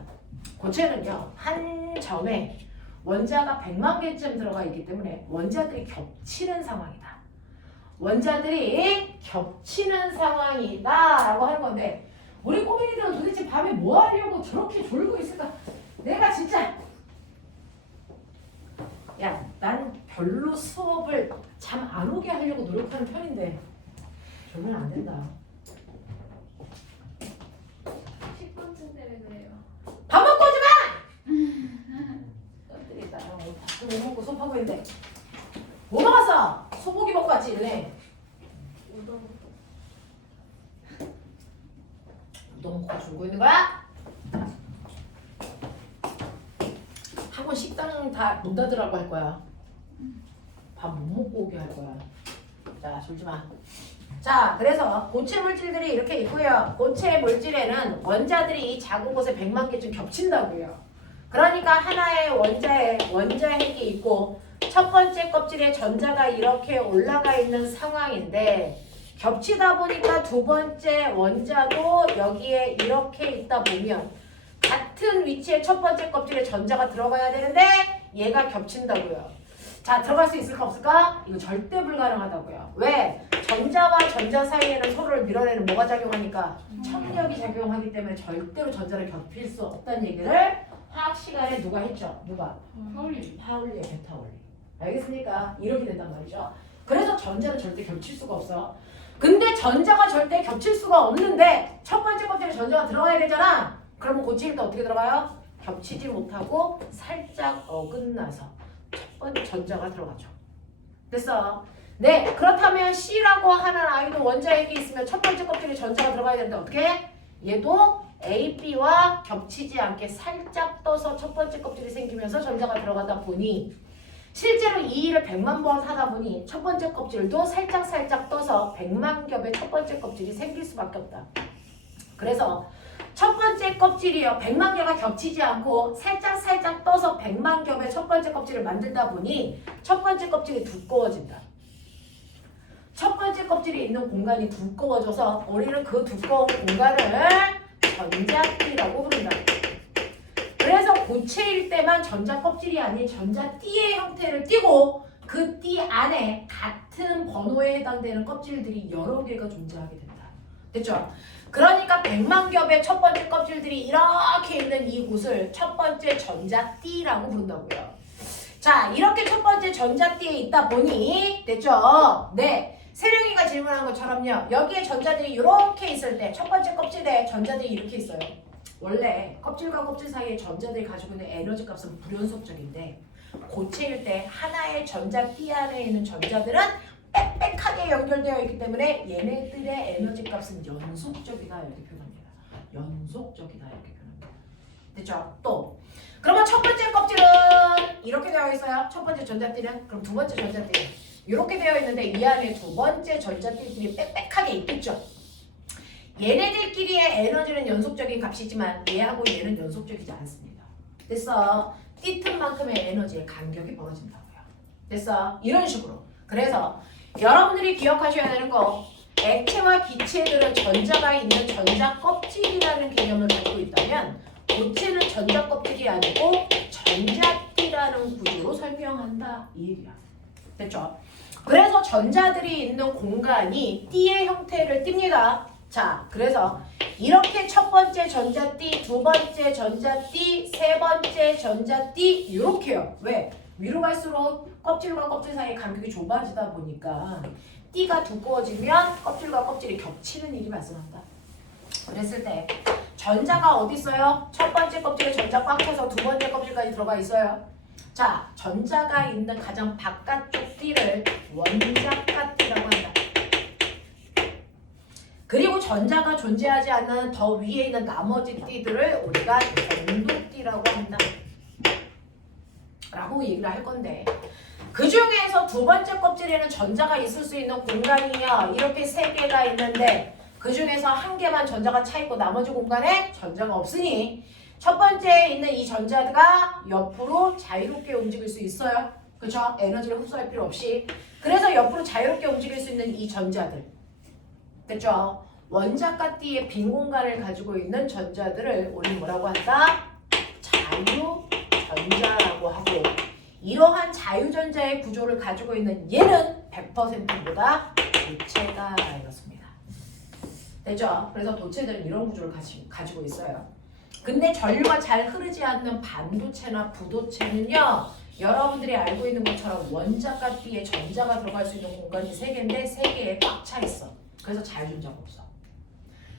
고체는요, 한 점에 원자가 100만 개쯤 들어가 있기 때문에 원자들이 겹치는 상황이다. 원자들이 겹치는 상황이다 라고 하는 건데 우리 꼬맹이들은 도대체 밤에 뭐 하려고 저렇게 졸고 있을까? 내가 진짜 야, 난 별로 수업을 잠 안 오게 하려고 노력하는 편인데 졸면 안 된다. 10분쯤 때문에 그래요. 밥 먹고 오지 마! 것들이 나랑 밥도 못 먹고 수업하고 있는데 뭐 먹었어? 소고기 먹고 왔지, 일래? 우동. 우동 먹고 졸고 있는 거야? 학원 식당 다 문 닫으라고 할 거야. 밥 못 먹고 오게 할 거야. 자, 졸지 마. 자, 그래서 고체 물질들이 이렇게 있고요. 고체 물질에는 원자들이 작은 곳에 100만 개쯤 겹친다고요. 그러니까 하나의 원자핵이 있고 첫 번째 껍질에 전자가 이렇게 올라가 있는 상황인데 겹치다 보니까 두 번째 원자도 여기에 이렇게 있다 보면 같은 위치에 첫 번째 껍질에 전자가 들어가야 되는데 얘가 겹친다고요. 자, 들어갈 수 있을까 없을까? 이거 절대 불가능하다고요. 왜? 전자와 전자 사이에는 서로를 밀어내는 뭐가 작용하니까? 천력이 작용하기 때문에 절대로 전자를 겹칠 수 없다는 얘기를 화학 시간에 누가 했죠? 누가? 파울리. 파울리, 베타올리. 알겠습니까? 이렇게 된단 말이죠. 그래서 전자는 절대 겹칠 수가 없어. 근데 전자가 절대 겹칠 수가 없는데 첫 번째 껍질에 전자가 들어가야 되잖아. 그러면 고체일 때 어떻게 들어가요? 겹치지 못하고 살짝 어긋나서 첫 번째 전자가 들어가죠. 됐어? 네, 그렇다면 C라고 하는 아이도 원자핵이 있으면 첫 번째 껍질에 전자가 들어가야 되는데 어떻게? 얘도 A, B와 겹치지 않게 살짝 떠서 첫 번째 껍질이 생기면서 전자가 들어가다 보니 실제로 이 일을 100만 번 하다 보니 첫 번째 껍질도 살짝 떠서 100만 겹의 첫 번째 껍질이 생길 수밖에 없다. 그래서 첫 번째 껍질이요. 100만 개가 겹치지 않고 살짝 떠서 100만 겹의 첫 번째 껍질을 만들다 보니 첫 번째 껍질이 두꺼워진다. 첫 번째 껍질이 있는 공간이 두꺼워져서 우리는 그 두꺼운 공간을 전자띠라고 부른다. 그래서 고체일 때만 전자 껍질이 아닌 전자띠의 형태를 띠고 그 띠 안에 같은 번호에 해당되는 껍질들이 여러 개가 존재하게 된다. 됐죠? 그러니까 100만 겹의 첫 번째 껍질들이 이렇게 있는 이곳을 첫 번째 전자띠라고 부른다고요. 자, 이렇게 첫 번째 전자띠에 있다 보니 됐죠? 네. 세령이가 질문한 것처럼요. 여기에 전자들이 이렇게 있을 때 첫 번째 껍질에 전자들이 이렇게 있어요. 원래 껍질과 껍질 사이에 전자들이 가지고 있는 에너지 값은 불연속적인데 고체일 때 하나의 전자띠 안에 있는 전자들은 빽빽하게 연결되어 있기 때문에 얘네들의 에너지 값은 연속적이다 이렇게 표현합니다. 연속적이다 이렇게 표현합니다. 됐죠? 또 그러면 첫 번째 껍질은 이렇게 되어 있어요. 첫 번째 전자띠는 그럼 두 번째 전자띠는 이렇게 되어 있는데 이 안에 두 번째 전자띠들이 빽빽하게 있겠죠. 얘네들끼리의 에너지는 연속적인 값이지만 얘하고 얘는 연속적이지 않습니다. 됐어? 띠틈만큼의 에너지의 간격이 벌어진다고요. 됐어? 이런 식으로. 그래서 여러분들이 기억하셔야 되는 거 액체와 기체들은 전자가 있는 전자 껍질이라는 개념을 가지고 있다면 고체는 전자 껍질이 아니고 전자띠라는 구조로 설명한다 이 얘기야. 됐죠? 그래서 전자들이 있는 공간이 띠의 형태를 띱니다. 자, 그래서 이렇게 첫 번째 전자띠, 두 번째 전자띠, 세 번째 전자띠 이렇게요. 왜? 위로 갈수록 껍질과 껍질 사이의 간격이 좁아지다 보니까 띠가 두꺼워지면 껍질과 껍질이 겹치는 일이 발생한다. 그랬을 때 전자가 어디 있어요? 첫 번째 껍질에 전자 꽉 차서 두 번째 껍질까지 들어가 있어요. 자, 전자가 있는 가장 바깥쪽 띠를 원자가띠라고 한다. 그리고 전자가 존재하지 않는 더 위에 있는 나머지 띠들을 우리가 전도띠라고 한다. 라고 얘기를 할 건데 그 중에서 두 번째 껍질에는 전자가 있을 수 있는 공간이요. 이렇게 세 개가 있는데 그 중에서 한 개만 전자가 차 있고 나머지 공간에 전자가 없으니 첫 번째에 있는 이 전자가 옆으로 자유롭게 움직일 수 있어요. 그렇죠? 에너지를 흡수할 필요 없이. 그래서 옆으로 자유롭게 움직일 수 있는 이 전자들. 됐죠? 원자가띠의 빈 공간을 가지고 있는 전자들을 우리는 뭐라고 한다? 자유전자라고 하고 이러한 자유전자의 구조를 가지고 있는 얘는 100%보다 도체다 이렇습니다. 됐죠? 그래서 도체들은 이런 구조를 가지고 있어요. 근데 전류가 잘 흐르지 않는 반도체나 부도체는요. 여러분들이 알고 있는 것처럼 원자가띠에 전자가 들어갈 수 있는 공간이 3개인데 3개에 꽉 차 있어. 그래서 자유전자가 없어.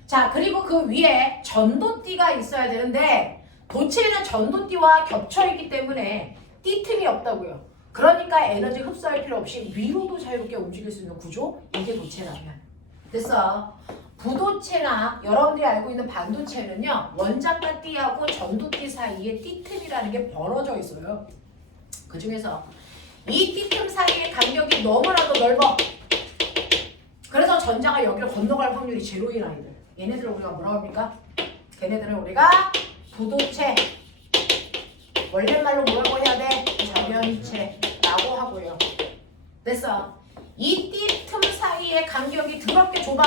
자, 그리고 그 위에 전도띠가 있어야 되는데 도체는 전도띠와 겹쳐있기 때문에 띠 틈이 없다고요. 그러니까 에너지 흡수할 필요 없이 위로도 자유롭게 움직일 수 있는 구조? 이게 도체라면. 됐어. 부도체나 여러분들이 알고 있는 반도체는요. 원자가띠하고 전도띠 사이에 띠틈이라는 게 벌어져 있어요. 그 중에서 이 띠틈 사이의 간격이 너무나도 넓어. 그래서 전자가 여기를 건너갈 확률이 제로인 아이들. 얘네들을 우리가 뭐라고 합니까? 걔네들을 우리가 부도체. 원래 말로 뭐라고 해야 돼? 저면체라고 하고요. 됐어. 이 띠틈 사이의 간격이 더럽게 좁아.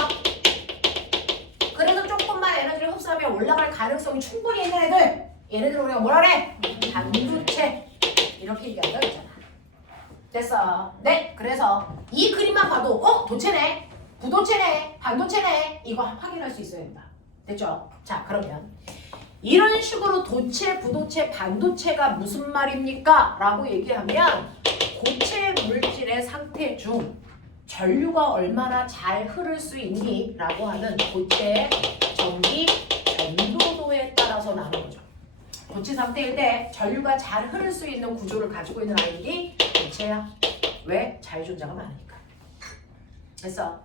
그래서 조금만 에너지를 흡수하면 올라갈 가능성이 충분히 있는 애들. 얘네들을 우리가 뭐라 그래? 반도체. 이렇게 얘기한다 그랬잖아. 됐어. 네. 그래서 이 그림만 봐도 도체네. 부도체네. 반도체네. 이거 확인할 수 있어야 된다. 됐죠? 자, 그러면 이런 식으로 도체, 부도체, 반도체가 무슨 말입니까? 라고 얘기하면 고체 물질의 상태 중 전류가 얼마나 잘 흐를 수 있니? 라고 하는 고체 전기 전도도에 따라서 나오는 거죠. 고체 상태일 때 전류가 잘 흐를 수 있는 구조를 가지고 있는 아이들이 고체야. 왜? 자유전자가 많으니까. 됐어.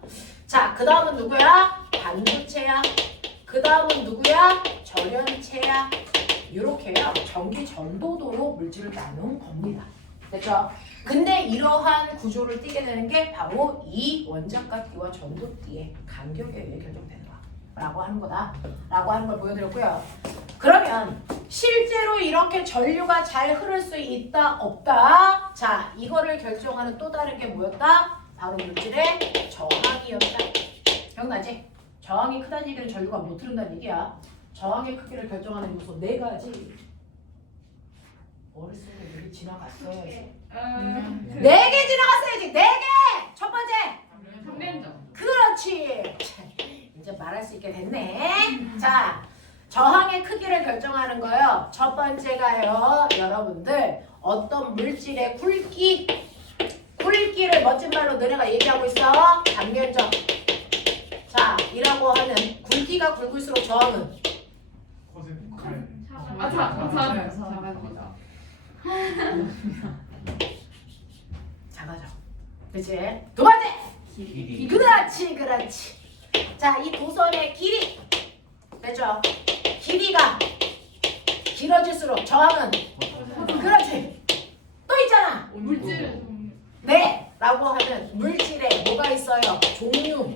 자, 그 다음은 누구야? 반도체야. 그 다음은 누구야? 절연체야. 이렇게요. 전기 전도도로 물질을 나눈 겁니다. 됐죠? 근데 이러한 구조를 띠게 되는 게 바로 이 원자가띠와 전도띠의 간격에 의해 결정되는 거야. 라고 하는 거다 라고 하는 걸 보여드렸고요. 그러면 실제로 이렇게 전류가 잘 흐를 수 있다 없다. 자, 이거를 결정하는 또 다른 게 뭐였다? 바로 물질의 저항이었다. 기억나지? 저항이 크다는 얘기는 전류가 못 흐른다는 얘기야. 저항의 크기를 결정하는 요소 4가지. 어렸을 때 여기 지나갔어야지. 4개 지나갔어야지. 4개! 첫 번째! 삼連점. 그렇지. 이제 말할 수 있게 됐네. 자, 저항의 크기를 결정하는 거요. 첫 번째가요, 여러분들 어떤 물질의 굵기를 멋진 말로 너네가 얘기하고 있어. 단면적. 자, 이라고 하는 굵기가 굵을수록 저항은 작아집니다. 작아져. 그치? 두 번째. 길이. 그렇지. 자, 이 도선의 길이. 됐죠? 길이가 길어질수록 저항은 그렇지. 또 있잖아. 물질은 네 라고 하는 물질에 뭐가 있어요? 종류.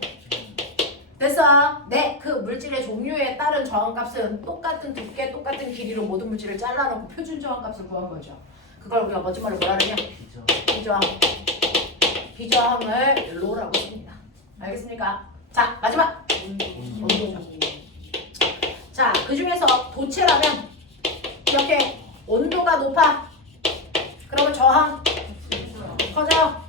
됐어? 네, 그 물질의 종류에 따른 저항값은 똑같은 두께, 똑같은 길이로 모든 물질을 잘라놓고 표준 저항값을 구한 거죠. 그걸 우리가 멋진 말로 뭐라 그러냐? 비죠. 비저항. 비저항을 로라고 씁니다. 알겠습니까? 자, 마지막. 온도. 자, 그 중에서 도체라면 이렇게 온도가 높아. 그러면 저항 커져.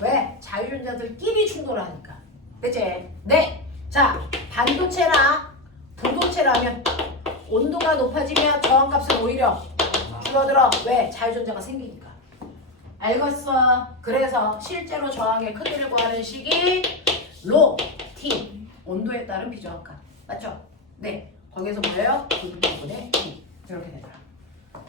왜? 자유전자들끼리 충돌하니까. 그치? 네. 자, 반도체나 부도체라면 온도가 높아지면 저항값은 오히려 줄어들어. 왜? 자유전자가 생기니까. 알겠어. 그래서 실제로 저항의 크기를 구하는 식이 로, T, 온도에 따른 비저항값. 맞죠? 네. 거기에서 뭐예요? 부분의 T. 이렇게 되더라.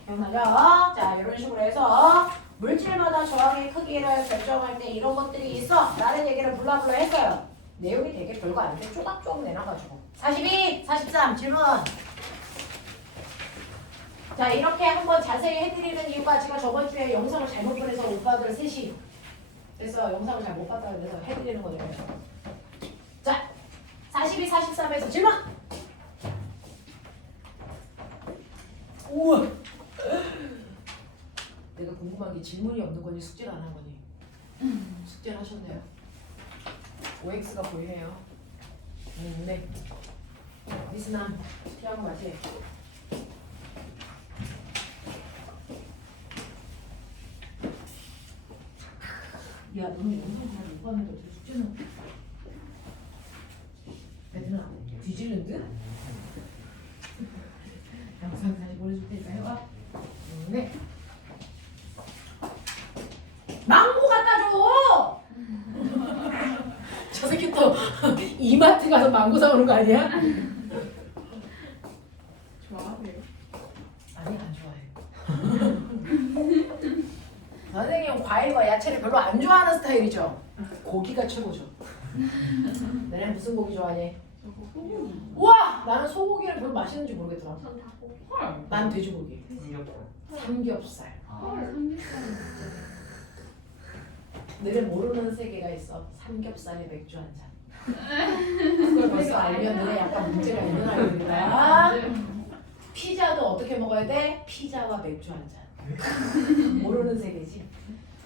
기억나죠? 자, 이런 식으로 해서 물질마다 저항의 크기를 결정할 때 이런 것들이 있어. 라는 얘기를 블라블라 했어요. 내용이 되게 별거 아닌데 쪼각쪼각 내놔가지고. 42, 43 질문. 자, 이렇게 한번 자세히 해드리는 이유가 제가 저번 주에 영상을 잘못 보내서 오빠들 셋이 그래서 영상을 잘 못 봤다고 해서 해드리는 거예요. 자, 42, 43에서 질문. 우와. 내가 궁금한 게 질문이 없는 거니 숙제를 안 한 거니? 숙제를 하셨네요. OX가 보이네요. 네. 미스남 필요한 거 맞지? 야, 너는 영상 잘 못 봤는데 어떻게 숙제는? 얘들아, 뒤지는 듯? 영상 다시 보내줄 테니까 해봐. 네. 망고 갖다 줘! 저 새끼 또 이마트 가서 망고 사오는 거 아니야? 좋아하세요? 아니, 안 좋아해. 선생님은 과일과 야채를 별로 안 좋아하는 스타일이죠? 고기가 최고죠. 너네 무슨 고기 좋아하니? 저거 소고기. 우와! 나는 소고기를 별로 맛있는지 모르겠더라. 전 닭고기. 헐. 난 돼지고기. 삼겹살. 삼겹살. 헐, 삼겹살. 너네 모르는 세계가 있어. 삼겹살에 맥주 한 잔. 그걸 벌써 알면 너네 약간 문제가 있는 아이들이다. 피자도 어떻게 먹어야 돼? 피자와 맥주 한 잔. 모르는 세계지.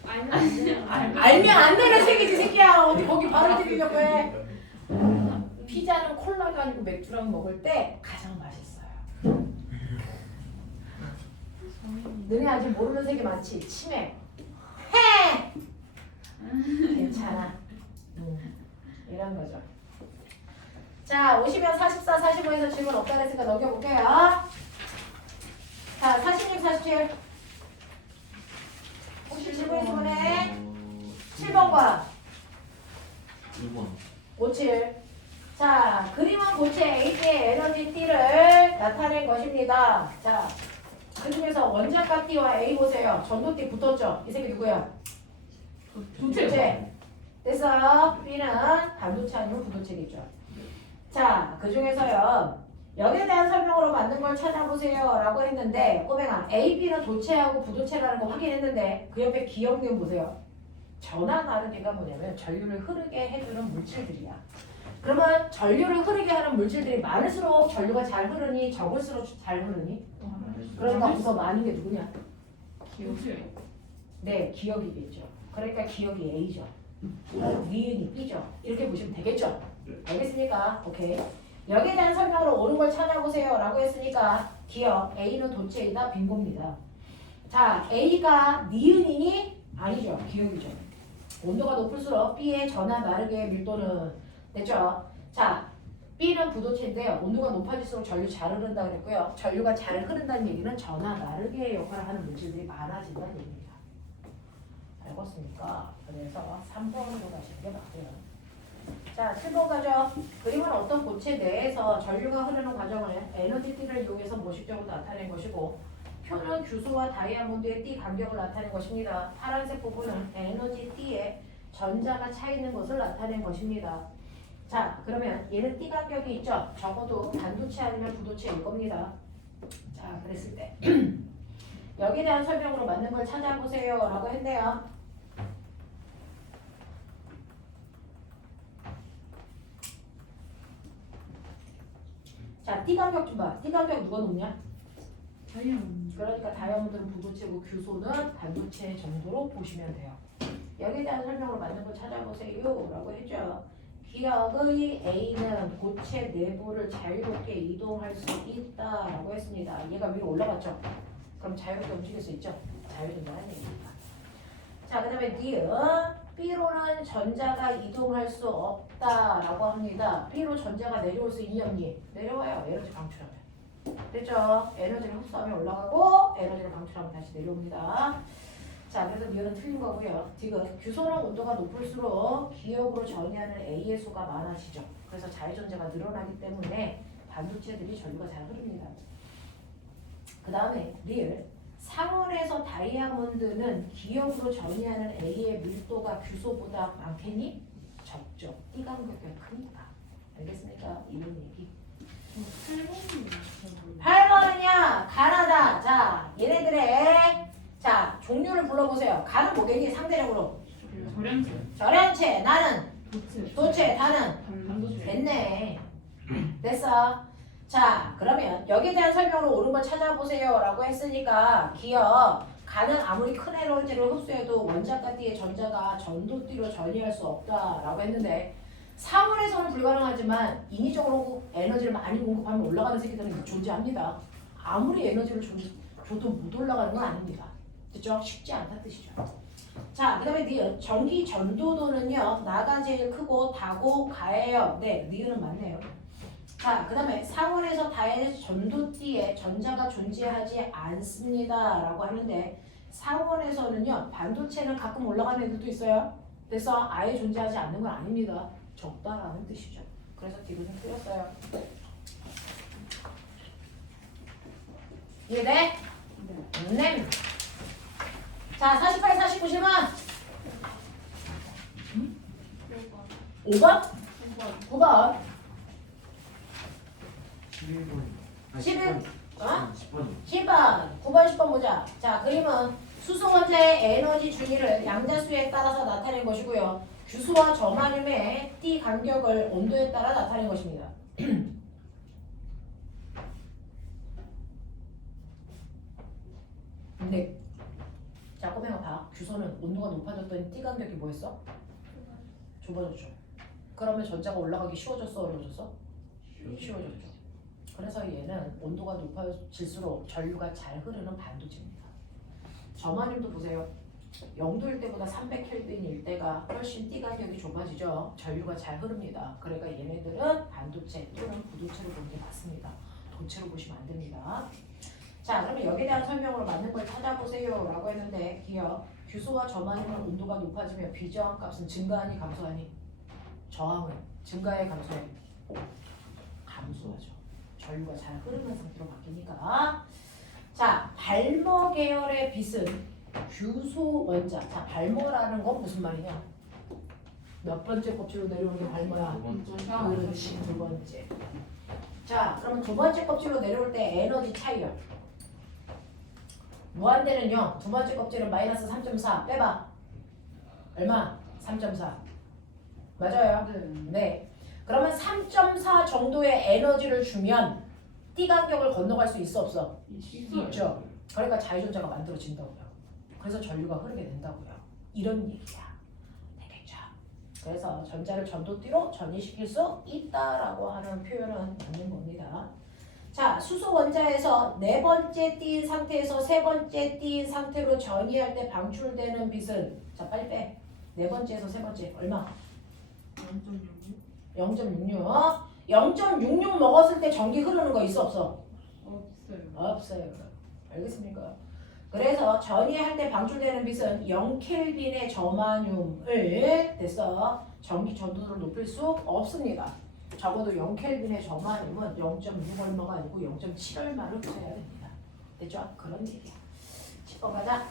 알면 안 돼요. 알면 안 되는 세계지 새끼야. 어디 거기 발을 들이려고 해. 피자는 콜라가 아니고 맥주랑 먹을 때 가장 맛있어요. 너네 아직 모르는 세계 많지? 치맥. 해! 괜찮아. 이런 거죠. 자, 오시면 44, 45에서 질문 없다 그랬으니까 넘겨볼게요. 자, 46, 47. 혹시 질문 있으면 7번과 2번. 57. 자, 그림은 고체 H의 에너지 T를 나타낸 것입니다. 자, 그 중에서 원자값 T와 A 보세요. 전도 T 붙었죠? 이 새끼 누구야? 부도체. 됐어요? B는 반도체 아니면 부도체겠죠. 자, 그 중에서요. 여기에 대한 설명으로 맞는 걸 찾아보세요 라고 했는데 꼬맹아 A, B는 도체하고 부도체라는 거 확인했는데 그 옆에 기억니은 보세요. 전하 다르기가 뭐냐면 전류를 흐르게 해주는 물질들이야. 그러면 전류를 흐르게 하는 물질들이 많을수록 전류가 잘 흐르니 적을수록 잘 흐르니? 그러니까 우선 많은 게 누구냐? 기억이. 네, 기억이겠죠. 그러니까 기억이 A죠. 니은이 B죠. 이렇게 보시면 되겠죠? 알겠습니까? 오케이. 여기에 대한 설명으로 옳은 걸 찾아보세요 라고 했으니까 기억 A는 도체이다 빈고입니다. 자, A가 니은이니? 아니죠. 기억이죠. 온도가 높을수록 B의 전하 나르게의 밀도는 됐죠? 자, B는 부도체인데요. 온도가 높아질수록 전류 잘 흐른다 그랬고요. 전류가 잘 흐른다는 얘기는 전하 나르게의 역할을 하는 물질들이 많아진다는 얘기입니다. 알겠습니까? 그래서 3번으로 가시는 게 맞고요. 자, 7번 가죠. 그림은 어떤 고체 내에서 전류가 흐르는 과정을 에너지띠를 이용해서 모식적으로 나타낸 것이고 표는 규소와 다이아몬드의 띠 간격을 나타낸 것입니다. 파란색 부분은 에너지띠에 전자가 차 있는 것을 나타낸 것입니다. 자, 그러면 얘는 띠 간격이 있죠? 적어도 반도체 아니면 부도체일 겁니다. 자, 그랬을 때 여기에 대한 설명으로 맞는 걸 찾아보세요 라고 했네요. 자, 띠 간격 좀 봐. 띠 간격 누가 높냐? 다이아몬드. 그러니까 다이아몬드는 부도체고 규소는 반도체 정도로 보시면 돼요. 여기에 대한 설명으로 맞는 걸 찾아보세요 라고 했죠. 기억의 A는 고체 내부를 자유롭게 이동할 수 있다라고 했습니다. 얘가 위로 올라갔죠? 그럼 자유롭게 움직일 수 있죠? 자유전자라는 얘기입니다. 자, 그 다음에 니은 B로는 전자가 이동할 수 없다라고 합니다. B로 전자가 내려올 수 있냐 없니? 내려와요. 에너지 방출하면. 됐죠? 에너지를 흡수하면 올라가고 에너지를 방출하면 다시 내려옵니다. 자, 그래서 니은은 틀린 거고요. 지금 규소는 온도가 높을수록 기억으로 전이하는 A의 수가 많아지죠. 그래서 자유전자가 늘어나기 때문에 반도체들이 전류가 잘 흐릅니다. 그 다음에 리을 상온에서 다이아몬드는 기억으로 전이하는 A의 밀도가 규소보다 많겠니? 적죠. 띠 간격이 크니까. 알겠습니까? 이런 얘기. 8번이요. 8번은요, 가나다. 자, 얘네들의 자 종류를 불러보세요. 가는 뭐겠니? 상대적으로 절연체. 절연체. 나는 도체. 도체. 다는 반도체. 됐네. 됐어. 자, 그러면 여기에 대한 설명으로 옳은 걸 찾아보세요 라고 했으니까 기억 가는 아무리 큰 에너지를 흡수해도 원자과 띠의 전자가 전도띠로 전이할 수 없다라고 했는데 상온에서는 불가능하지만 인위적으로 에너지를 많이 공급하면 올라가는 새끼들은 존재합니다. 아무리 에너지를 줘도 못 올라가는 건 아닙니다. 됐죠? 쉽지 않다는 뜻이죠. 자, 그 다음에 니은 전기 전도도는요 나가 제일 크고 다고 가예요. 네, 니은은 맞네요. 자, 그 다음에 상온에서 다의 전도띠에 전자가 존재하지 않습니다 라고 하는데 상온에서는요 반도체는 가끔 올라가는 애들도 있어요. 그래서 아예 존재하지 않는 건 아닙니다. 적다라는 뜻이죠. 그래서 디귿은 틀렸어요. 이해돼? 네. 자, 48, 49 질문. 5번? 9번. 11번. 11. 어? 10번. 10번. 9번, 10번 보자. 자, 그림은 수소 원자의 에너지 준위를 양자수에 따라서 나타낸 것이고요. 규소와 저마륨의 T 간격을 온도에 따라 나타낸 것입니다. 네. 자, 꼬맹아 봐. 규소는 온도가 높아졌더니 T 간격이 뭐였어? 좁아졌죠. 그러면 전자가 올라가기 쉬워졌어, 어려워졌어? 쉬워졌죠. 그래서 얘는 온도가 높아질수록 전류가 잘 흐르는 반도체입니다. 저마륨도 보세요. 0도일 때보다 300켈빈일 때가 훨씬 T 간격이 좁아지죠. 전류가 잘 흐릅니다. 그러니까 얘네들은 반도체 또는 부도체로 보는 게 맞습니다. 도체로 보시면 안 됩니다. 자, 그러면 여기에 대한 설명으로 맞는 걸 찾아보세요 라고 했는데 기억 규소와 저마륨은 온도가 높아지면 비저항 값은 증가하니 감소하니? 저항은 증가해 감소해? 감소하죠. 전류가 잘 흐르는 상태로 바뀌니까. 자, 발머 계열의 빛은 규소 원자. 자, 발머라는 건 무슨 말이냐? 몇 번째 껍질로 내려오는 게 발머야? 두 번째. 그렇지, 두 번째. 자, 그러면 두 번째 껍질로 내려올 때 에너지 차이요. 무한대는요. 두 번째 껍질은 마이너스 3.4 빼봐. 얼마? 3.4. 맞아요? 네. 그러면 3.4 정도의 에너지를 주면 띠 간격을 건너갈 수 있어 없어? 있죠. 그러니까 자유전자가 만들어진다고요. 그래서 전류가 흐르게 된다고요. 이런 얘기야. 되겠죠? 그래서 전자를 전도띠로 전이시킬 수 있다라고 하는 표현은 맞는 겁니다. 자, 수소 원자에서 네 번째 띠인 상태에서 세 번째 띠인 상태로 전이할 때 방출되는 빛은 자 빨리 빼. 네 번째에서 세 번째 얼마? 0.66. 0.66 먹었을 때 전기 흐르는 거 있어 없어? 없어요. 없어요. 알겠습니까? 그래서 전이할 때 방출되는 빛은 0켈빈의 저마늄을 됐어. 전기 전도도를 높일 수 없습니다. 적어도 0켈빈의 저마늄은 0.6 얼마가 아니고 0.7 얼마를 써야 됩니다. 됐죠? 그런 얘기야. 10번 가자.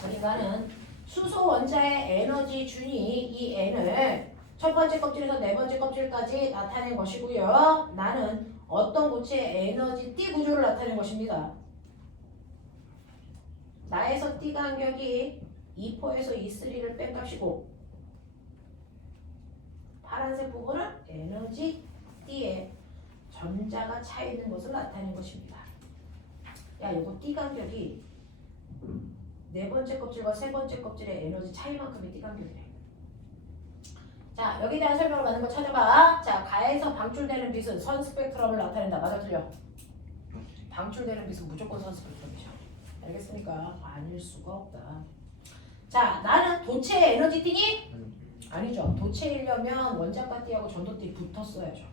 그러니까는 수소 원자의 에너지 준이 이 N을 첫 번째 껍질에서 네 번째 껍질까지 나타낸 것이고요. 나는 어떤 고체의 에너지 띠 구조를 나타낸 것입니다. 나에서 띠 간격이 2포에서 2,3를 뺀 값이고 파란색 부분은 에너지 띠에 전자가 차 있는 것을 나타낸 것입니다. 야, 이거 띠 간격이 네 번째 껍질과 세 번째 껍질의 에너지 차이만큼의 띠 간격이래. 자, 여기에 대한 설명을 받는 거 찾아봐. 자, 가에서 방출되는 빛은 선 스펙트럼을 나타낸다. 맞아, 틀려? 방출되는 빛은 무조건 선 스펙트럼이죠. 알겠습니까? 아닐 수가 없다. 자, 나는 도체의 에너지 띠니? 아니죠. 도체이려면 원자가 띠하고 전도띠 붙었어야죠.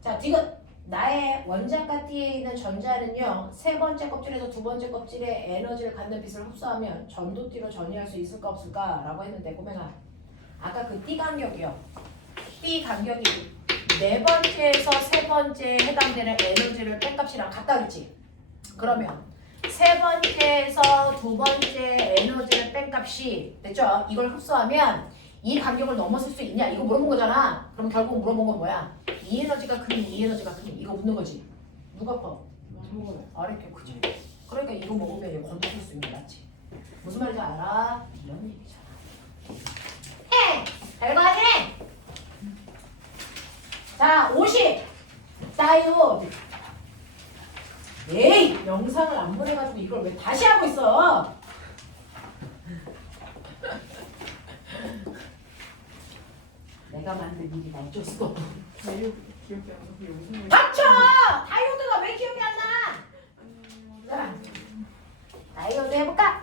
자, 지금 나의 원자가 띠에 있는 전자는요. 세 번째 껍질에서 두 번째 껍질에 에너지를 갖는 빛을 흡수하면 전도띠로 전이할 수 있을까 없을까? 라고 했는데 꼬맹아, 아까 그 띠 간격이요. 띠 간격이 네 번째에서 세 번째에 해당되는 에너지를 뺀 값이랑 같다 그랬지? 그러면 세 번째에서 두 번째 에너지를 뺀 값이 됐죠? 이걸 흡수하면 이 간격을 넘어설 수 있냐? 이거 물어본 거잖아. 그럼 결국 물어본 건 뭐야? 이 에너지가 크니 이 에너지가 크니 이거 묻는 거지. 누가 커? 아래게 크지. 그러니까 이거 먹으면 이거 건너뛸 수 있는 게 낫지. 무슨 말인지 알아? 이런 얘기잖아. 해! 별거 아니네! 자, 50! 다이오드. 에이! 영상을 안 보내가지고 이걸 왜 다시 하고 있어? 내가 만든 일이나 어쩔 수가 없어. 다이어트 기억이 안 나서 그게 무슨 닥쳐! 다이오드가 왜 기억이 안 나? 다이오드 해볼까?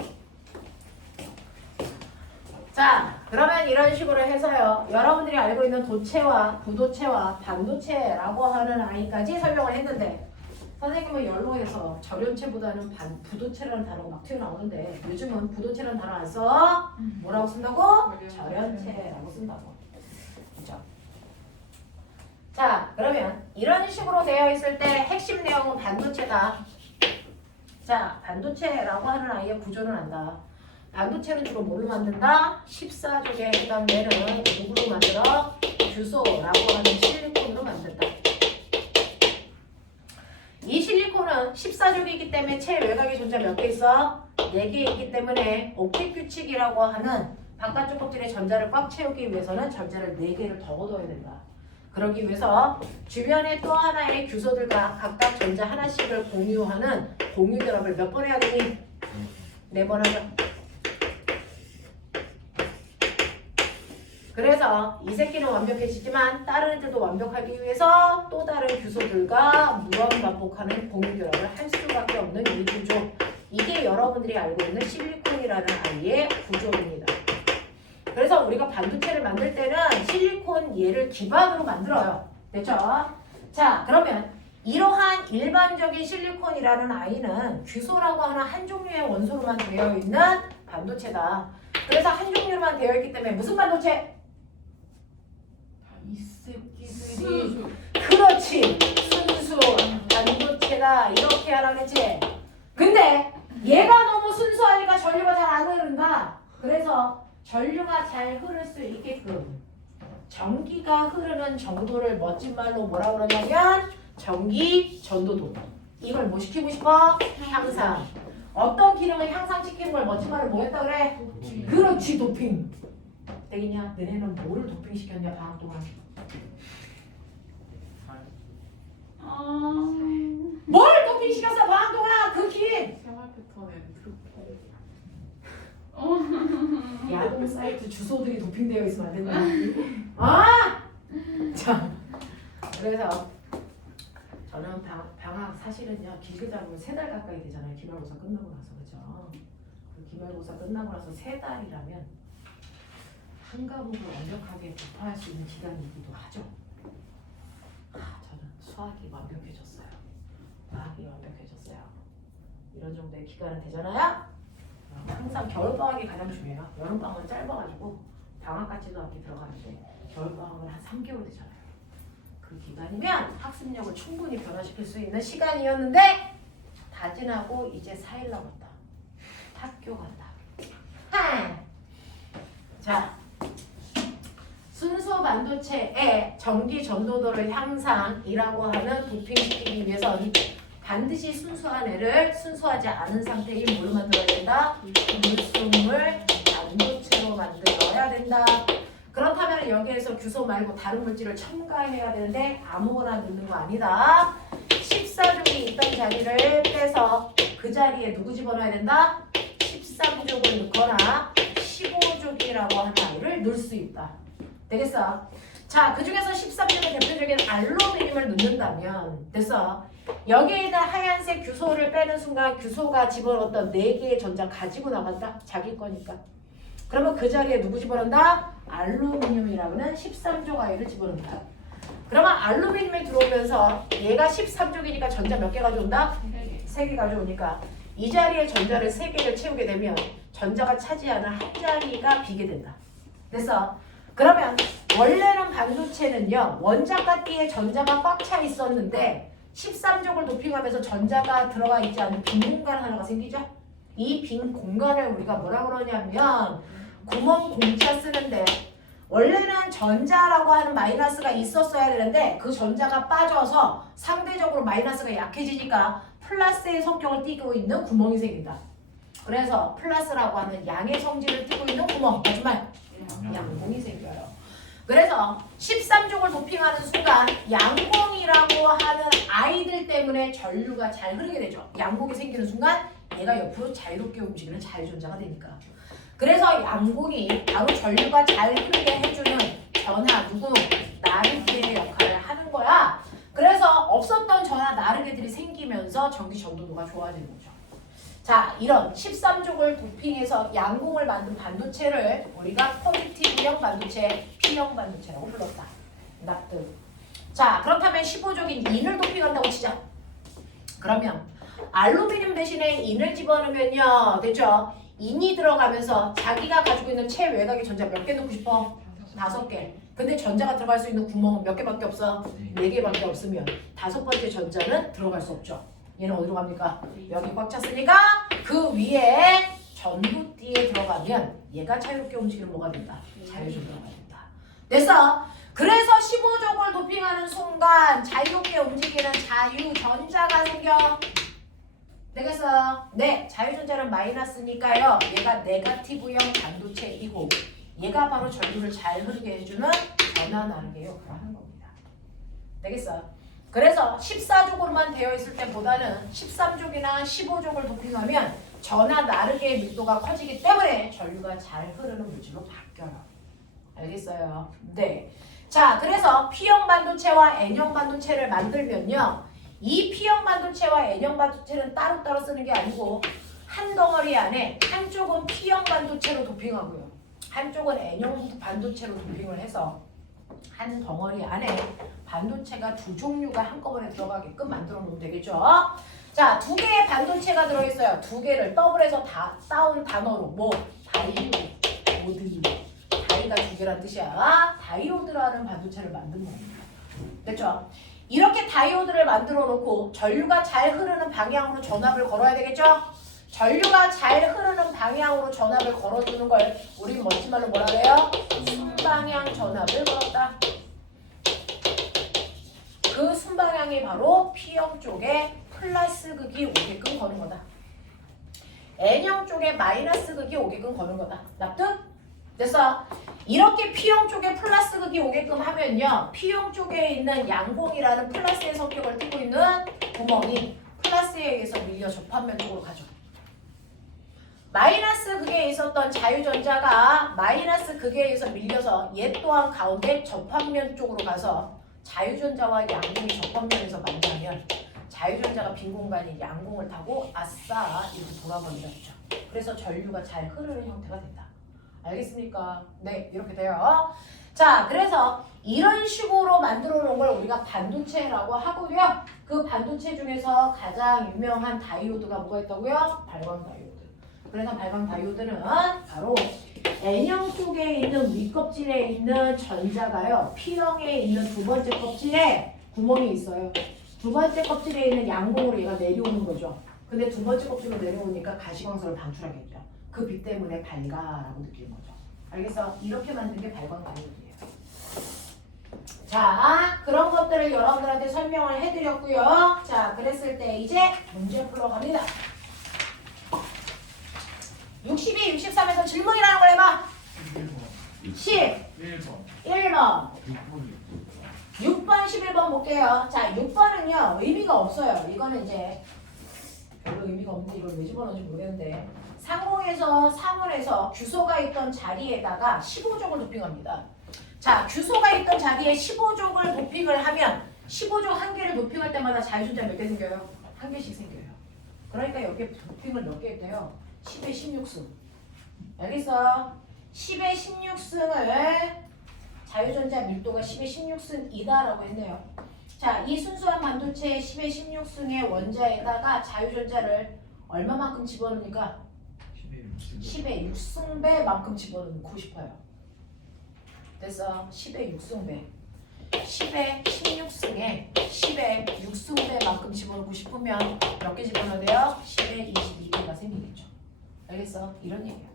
자, 그러면 이런 식으로 해서요. 여러분들이 알고 있는 도체와 부도체와 반도체라고 하는 아이까지 설명을 했는데 선생님은 연로에서 절연체보다는 부도체라는 단어가 막 튀어나오는데 요즘은 부도체라는 단어 안 써. 뭐라고 쓴다고? 절연체라고 쓴다고. 그죠? 자, 그러면 이런 식으로 되어 있을 때 핵심 내용은 반도체다. 자, 반도체라고 하는 아이의 구조를 안다. 반도체는 주로 뭘로 만든다? 14족에 해당되는 누구로 만들어? 규소라고 하는 실리콘으로 만든다. 이 실리콘은 14족이기 때문에 체외곽의 존재 몇 개 있어? 4개 있기 때문에 옥텟 규칙이라고 하는 바깥쪽 껍질의 전자를 꽉 채우기 위해서는 전자를 4개를 더 얻어야 된다. 그러기 위해서 주변에 또 하나의 규소들과 각각 전자 하나씩을 공유하는 공유 결합을 몇 번 해야 되니? 4번 하죠. 그래서 이 새끼는 완벽해지지만 다른 애들도 완벽하기 위해서 또 다른 규소들과 무한 반복하는 공유 결합을 할 수밖에 없는 이 구조. 이게 여러분들이 알고 있는 실리콘이라는 아이의 구조입니다. 그래서 우리가 반도체를 만들 때는 실리콘 얘를 기반으로 만들어요. 됐죠? 자, 그러면 이러한 일반적인 실리콘이라는 아이는 규소라고 하는 한 종류의 원소로만 되어 있는 반도체다. 그래서 한 종류로만 되어 있기 때문에 무슨 반도체? 이 새끼들이 그렇지! 순수 반도체다 이렇게 하라 그랬지? 근데 얘가 너무 순수하니까 전류가 잘 안 흐른다. 그래서 전류가 잘 흐를 수 있게끔 전기가 흐르는 정도를 멋진 말로 뭐라 그러냐면 전기 전도도. 이걸 뭐 시키고 싶어? 향상. 어떤 기능을 향상시키는 걸 멋진 말로 뭐 했다 그래? 그렇지, 도핑. 되겠냐? 너네는 뭐를 도핑시켰냐 방학 동안? 뭘 도핑시켰어 방학 동안 그 긴! 생활 패턴엔 그렇게. 야동 사이트 주소들이 도핑되어 있으면 안 된다. 아! 자, 그래서 저는 방학 사실은요 길게 잡으면 3달 가까이 되잖아요. 기말고사 끝나고 나서 그죠? 그 기말고사 끝나고 나서 3달이라면 한 과목을 완벽하게 독파할 수 있는 기간이기도 하죠. 저는 수학이 완벽해졌어요. 과학이 완벽해졌어요. 이런 정도의 기간은 되잖아요. 항상 겨울방학이 가장 중요해요. 여름방학은 짧아가지고 방학 같지도 않게 들어가는데 겨울방학은 한 3개월 되잖아요. 그 기간이면 학습력을 충분히 변화시킬 수 있는 시간이었는데 다 지나고 이제 4일 남았다. 학교 간다. 자, 순수 반도체의 전기 전도도를 향상이라고 하는 도핑시키기 위해서는 반드시 순수한 애를 순수하지 않은 상태인 뭘로 만들어야 된다? 물속물 반도체로 만들어야 된다. 그렇다면 여기에서 규소 말고 다른 물질을 첨가해야 되는데 아무거나 넣는 거 아니다. 14족이 있던 자리를 빼서 그 자리에 누구 집어넣어야 된다? 13족을 넣거나 15족이라고 하는 아이를 넣을 수 있다. 되겠어? 자, 그 중에서 13족의 대표적인 알루미늄을 넣는다면 됐어? 여기에다 하얀색 규소를 빼는 순간 규소가 집어넣었던 4개의 전자 가지고 나간다? 자기 거니까. 그러면 그 자리에 누구 집어넣는다? 알루미늄이라고는 13족 아이를 집어넣는다. 그러면 알루미늄이 들어오면서 얘가 13족이니까 전자 몇 개 가져온다? 3개 가져오니까 이 자리에 전자를 3개를 채우게 되면 전자가 차지하는 한 자리가 비게 된다. 됐어? 그러면 원래는 반도체는요 원자가 띠에 전자가 꽉 차 있었는데 13족을 도핑하면서 전자가 들어가 있지 않은 빈 공간 하나가 생기죠? 이 빈 공간을 우리가 뭐라 그러냐면 구멍 공차 쓰는데 원래는 전자라고 하는 마이너스가 있었어야 되는데 그 전자가 빠져서 상대적으로 마이너스가 약해지니까 플러스의 성격을 띠고 있는 구멍이 생긴다. 그래서 플러스라고 하는 양의 성질을 띠고 있는 구멍, 마지막 양공이 생겨요. 그래서 13족을 도핑하는 순간 양공이라고 하는 아이들 때문에 전류가 잘 흐르게 되죠. 양공이 생기는 순간 얘가 옆으로 자유롭게 움직이는 자유전자가 되니까. 그래서 양공이 바로 전류가 잘 흐르게 해주는 전하, 누구? 나르기의 역할을 하는 거야. 그래서 없었던 전하, 나르기들이 생기면서 전기 전도도가 좋아지는 거죠. 자, 이런 13족을 도핑해서 양공을 만든 반도체를 우리가 포지티브형 반도체, P형 반도체라고 불렀다. 납득. 자, 그렇다면 15족인 인을 도핑한다고 치자. 그러면 알루미늄 대신에 인을 집어넣으면요, 됐죠? 인이 들어가면서 자기가 가지고 있는 최외곽의 전자 몇 개 넣고 싶어? 5개. 근데 전자가 들어갈 수 있는 구멍은 몇 개밖에 없어? 4개밖에 없으면 5번째 전자는 들어갈 수 없죠. 얘는 어디로 갑니까? 여기 꽉 찼으니까 그 위에 전도띠에 들어가면 얘가 자유롭게 움직이는 뭐가 된다? 자유전도가 된다. 됐어? 그래서 15족을 도핑하는 순간 자유롭게 움직이는 자유전자가 생겨. 되겠어? 네, 자유전자는 마이너스니까요. 얘가 네거티브형 반도체이고 얘가 바로 전류를 잘 흐르게 해주는 전하 나르게 역할을 하는 겁니다. 되겠어? 그래서 14족으로만 되어 있을 때보다는 13족이나 15족을 도핑하면 전하 나르게의 밀도가 커지기 때문에 전류가 잘 흐르는 물질로 바뀌어요. 알겠어요? 네. 자, 그래서 P형 반도체와 N형 반도체를 만들면요. 이 P형 반도체와 N형 반도체는 따로따로 쓰는 게 아니고 한 덩어리 안에 한쪽은 P형 반도체로 도핑하고요. 한쪽은 N형 반도체로 도핑을 해서 한 덩어리 안에 반도체가 2종류가 한꺼번에 들어가게끔 만들어 놓으면 되겠죠. 자, 2개의 반도체가 들어있어요. 2개를 더블해서 다 따온 단어로 뭐 다이오드, 다이가 2개란 뜻이야. 다이오드라는 반도체를 만든 겁니다. 됐죠? 이렇게 다이오드를 만들어 놓고 전류가 잘 흐르는 방향으로 전압을 걸어야 되겠죠? 전류가 잘 흐르는 방향으로 전압을 걸어주는 걸 우리 멋진 말로 뭐라 그래요? 순방향 전압을 걸었다. 그 순방향이 바로 P형 쪽에 플러스 극이 오게끔 거는 거다. N형 쪽에 마이너스 극이 오게끔 거는 거다. 납득? 됐어? 이렇게 P형 쪽에 플러스 극이 오게끔 하면요. P형 쪽에 있는 양공이라는 플러스의 성격을 띠고 있는 구멍이 플러스에 의해서 밀려 접합면 쪽으로 가죠. 마이너스 극에 있었던 자유전자가 마이너스 극에 의해서 밀려서 얘 또한 가운데 접합면 쪽으로 가서 자유전자와 양공이 접합면에서 만나면 자유전자가 빈 공간인 양공을 타고 아싸 이렇게 돌아버리겠죠. 그래서 전류가 잘 흐르는 형태가 된다. 알겠습니까? 네, 이렇게 돼요. 자, 그래서 이런 식으로 만들어 놓은 걸 우리가 반도체라고 하고요. 그 반도체 중에서 가장 유명한 다이오드가 뭐가 있다고요? 발광 다이오드. 그래서 발광 다이오드는 바로 N형 쪽에 있는 윗껍질에 있는 전자가요. P형에 있는 두 번째 껍질에 구멍이 있어요. 두 번째 껍질에 있는 양공으로 얘가 내려오는 거죠. 근데 두 번째 껍질로 내려오니까 가시광선을 방출하겠죠. 그 빛 때문에 밝아라고 느끼는 거죠. 알겠어? 이렇게 만든 게 발광 다이오드예요. 자, 그런 것들을 여러분들한테 설명을 해드렸고요. 자, 그랬을 때 이제 문제 풀러 갑니다. 62, 63에서 질문이라는 걸 해봐. 1번 1번 6번이 6번, 11번 볼게요. 자, 6번은요, 의미가 없어요. 이거는 이제 별로 의미가 없는데 이걸 왜 집어넣은지 모르겠는데 상공에서 상원에서 규소가 있던 자리에다가 15족을 도핑합니다. 자, 규소가 있던 자리에 15족을 도핑을 하면 15족 한 개를 도핑할 때마다 자유전자 몇 개 생겨요? 한 개씩 생겨요. 그러니까 여기에 도핑을 몇 개 했대요? 10의 16승. 알겠어? 10의 16승을 자유전자 밀도가 10의 16승이다라고 했네요. 자, 이 순수한 반도체의 10의 16승의 원자에다가 자유전자를 얼마만큼 집어넣습니까? 10의 6승배만큼 집어넣고 싶어요. 됐어? 10의 6승배. 10의 16승에 10의 6승배만큼 집어넣고 싶으면 몇 개 집어넣어야 돼요? 10의 22개가 생기겠죠. 알겠어? 이런 얘기야.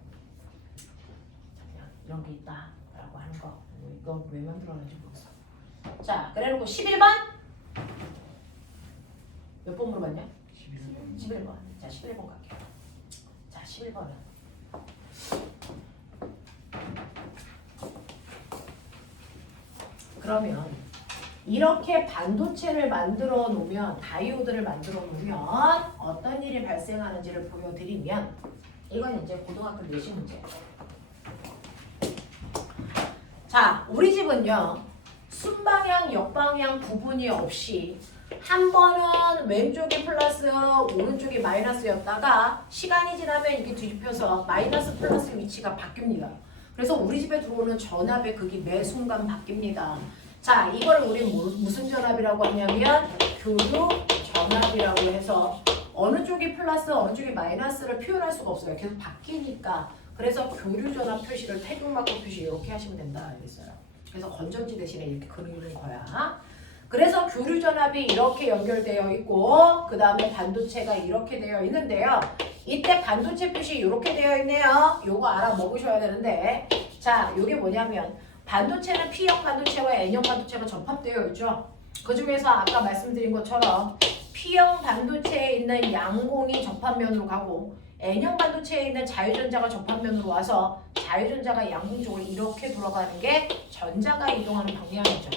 그냥 이런 게 있다라고 하는 거. 이거 왜 만들어놨는지 모르겠어. 자, 그래놓고 11번? 몇 번 물어봤냐? 11번. 자, 11번 갈게요. 자, 11번은 그러면 이렇게 반도체를 만들어 놓으면 다이오드를 만들어 놓으면 어떤 일이 발생하는지를 보여드리면 이건 이제 고등학교 내신 문제예요. 자, 우리 집은요 순방향, 역방향 구분이 없이 한 번은 왼쪽이 플러스, 오른쪽이 마이너스였다가 시간이 지나면 이게 뒤집혀서 마이너스 플러스 위치가 바뀝니다. 그래서 우리 집에 들어오는 전압의 극이 매 순간 바뀝니다. 자, 이걸 우리 무슨 전압이라고 하냐면 교류 전압이라고 해서 어느 쪽이 플러스, 어느 쪽이 마이너스를 표현할 수가 없어요. 계속 바뀌니까. 그래서 교류 전압 표시를 태극마크 표시 이렇게 하시면 된다 이랬어요. 그래서 건전지 대신에 이렇게 그리는 거야. 그래서 교류 전압이 이렇게 연결되어 있고 그 다음에 반도체가 이렇게 되어 있는데요. 이때 반도체 표시 이렇게 되어 있네요. 요거 알아먹으셔야 되는데 자, 요게 뭐냐면 반도체는 P형 반도체와 N형 반도체가 접합되어 있죠. 그 중에서 아까 말씀드린 것처럼 P형 반도체에 있는 양공이 접합면으로 가고 N형 반도체에 있는 자유전자가 접합면으로 와서 자유전자가 양공 쪽으로 이렇게 돌아가는 게 전자가 이동하는 방향이죠.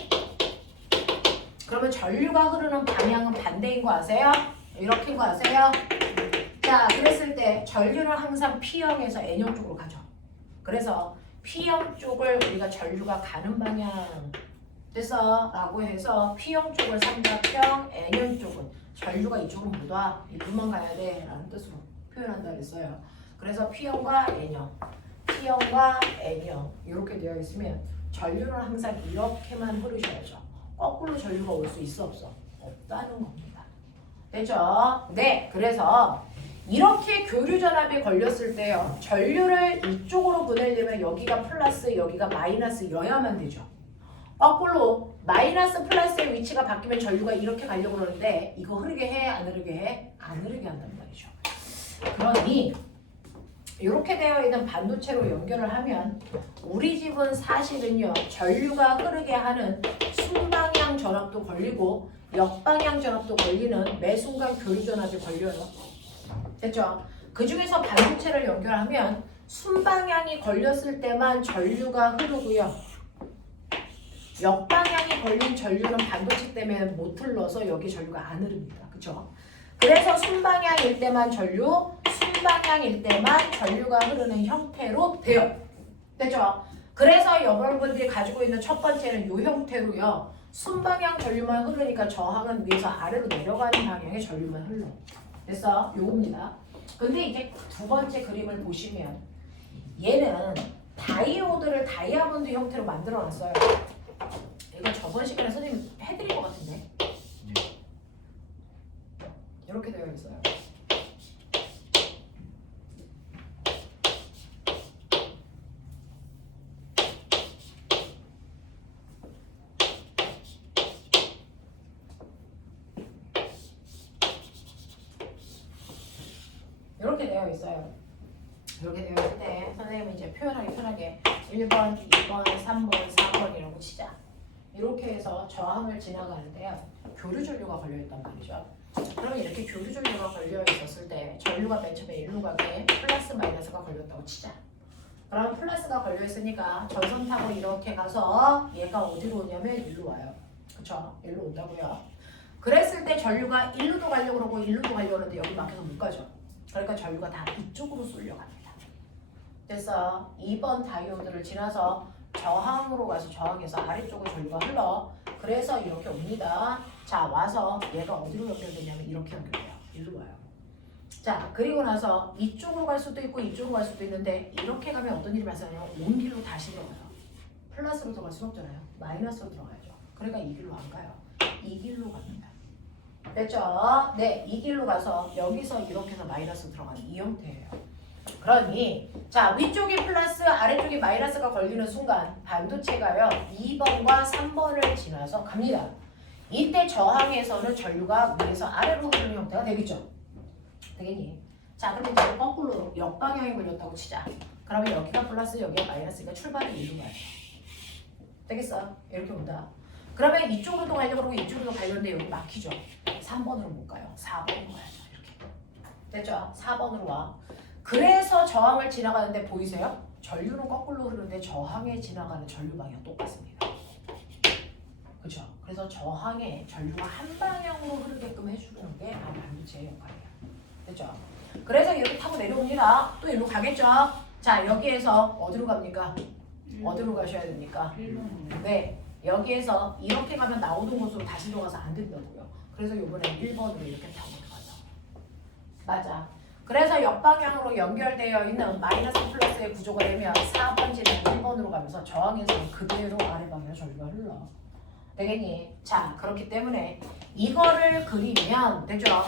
그러면 전류가 흐르는 방향은 반대인 거 아세요? 이렇게인 거 아세요? 자, 그랬을 때 전류는 항상 P형에서 N형 쪽으로 가죠. 그래서 P형 쪽을 우리가 전류가 가는 방향 됐어? 라고 해서 P형 쪽을 삼각형, N형 쪽은 전류가 이쪽으로 못 와. 이쪽만 가야 돼 라는 뜻으로 표현한다 그랬어요. 그래서 P형과 N형, P형과 N형 이렇게 되어 있으면 전류는 항상 이렇게만 흐르셔야죠. 거꾸로 전류가 올 수 있어 없어? 없다는 겁니다. 됐죠? 네, 그래서 이렇게 교류 전압이 걸렸을 때요. 전류를 이쪽으로 보내려면 여기가 플러스, 여기가 마이너스여야만 되죠. 거꾸로 마이너스 플러스의 위치가 바뀌면 전류가 이렇게 가려고 그러는데 이거 흐르게 해? 안 흐르게 해? 안 흐르게 한단 말이죠. 그러니 이렇게 되어 있는 반도체로 연결을 하면 우리 집은 사실은요. 전류가 흐르게 하는 순방향 전압도 걸리고 역방향 전압도 걸리는 매 순간 교류 전압이 걸려요. 됐죠? 그 중에서 반도체를 연결하면 순방향이 걸렸을 때만 전류가 흐르고요. 역방향이 걸린 전류는 반도체 때문에 못 흘러서 여기 전류가 안 흐릅니다. 그쵸? 그래서 순방향일 때만 전류, 순방향일 때만 전류가 흐르는 형태로 돼요. 됐죠? 그래서 여러분들이 가지고 있는 첫 번째는 이 형태로요. 순방향 전류만 흐르니까 저항은 위에서 아래로 내려가는 방향의 전류만 흘러. 됐어? 요겁니다. 근데 이제 두 번째 그림을 보시면 얘는 다이오드를 다이아몬드 형태로 만들어 놨어요. 이거 저번 시간에 선생님 해드릴 것 같은데. 이렇게 되어 있어요. 이렇게 되어 있어요. 이렇게 되어 있는데 선생님이 이제 표현하기 편하게 1번, 2번, 3번, 4번이라고 치자. 이렇게 해서 저항을 지나가는데요. 교류 전류가 걸려있단 말이죠. 그러면 이렇게 교류 전류가 걸려있었을 때 전류가 맨 처음에 일로 가게 플러스 마이너스가 걸렸다고 치자. 그럼 플러스가 걸려있으니까 전선 타고 이렇게 가서 얘가 어디로 오냐면 일로 와요. 그쵸? 일로 온다고요. 그랬을 때 전류가 일로도 가려고 그러고 일로도 가려고 하는데 여기 막혀서 못 가죠. 그러니까 전류가 다 이쪽으로 쏠려갑니다. 그래서 2번 다이오드를 지나서 저항으로 가서 저항에서 아래쪽으로 전류가 흘러. 그래서 이렇게 옵니다. 자, 와서 얘가 어디로 연결되냐면 이렇게 연결돼요. 일로 와요. 자, 그리고 나서 이쪽으로 갈 수도 있고 이쪽으로 갈 수도 있는데 이렇게 가면 어떤 일이 발생하냐면 온 길로 다시 들어가요. 플러스로 들어갈 수는 없잖아요. 마이너스로 들어가야죠. 그러니까 이 길로 안 가요. 이 길로 갑니다. 됐죠? 네, 이 길로 가서 여기서 이렇게 해서 마이너스 들어가는 이 형태예요. 그러니 자, 위쪽이 플러스 아래쪽이 마이너스가 걸리는 순간 반도체가요 2번과 3번을 지나서 갑니다. 이때 저항에서는 전류가 위에서 아래로 흐르는 형태가 되겠죠? 되겠니? 자, 그럼 이제 거꾸로 역방향이 걸렸다고 치자. 그러면 여기가 플러스 여기가 마이너스니까 출발이 이리로 가요. 되겠어? 이렇게 온다. 그러면 이쪽으로도 가려고 그러고 이쪽으로도 가려는데 여기 막히죠? 3번으로 못 가요. 4번으로 가야죠. 이렇게. 됐죠? 4번으로 와. 그래서 저항을 지나가는데 보이세요? 전류는 거꾸로 흐르는데 저항에 지나가는 전류 방향 똑같습니다. 그렇죠? 그래서 저항에 전류가 한 방향으로 흐르게끔 해주는 게 바로 반도체의 역할이에요. 됐죠? 그래서 이렇게 타고 내려옵니다. 또 일로 가겠죠? 자, 여기에서 어디로 갑니까? 어디로 가셔야 됩니까? 네, 여기에서 이렇게 가면 나오던 곳으로 다시 들어가서 안 된다고요. 그래서 이번에 1번으로 이렇게 타고 들어가죠. 맞아. 그래서 역방향으로 연결되어 있는 마이너스 플러스의 구조가 되면 4번지는 1번으로 가면서 저항에서는 그대로 아래 방향으로 전류가 흘러. 되겠니? 자, 그렇기 때문에 이거를 그리면 되죠?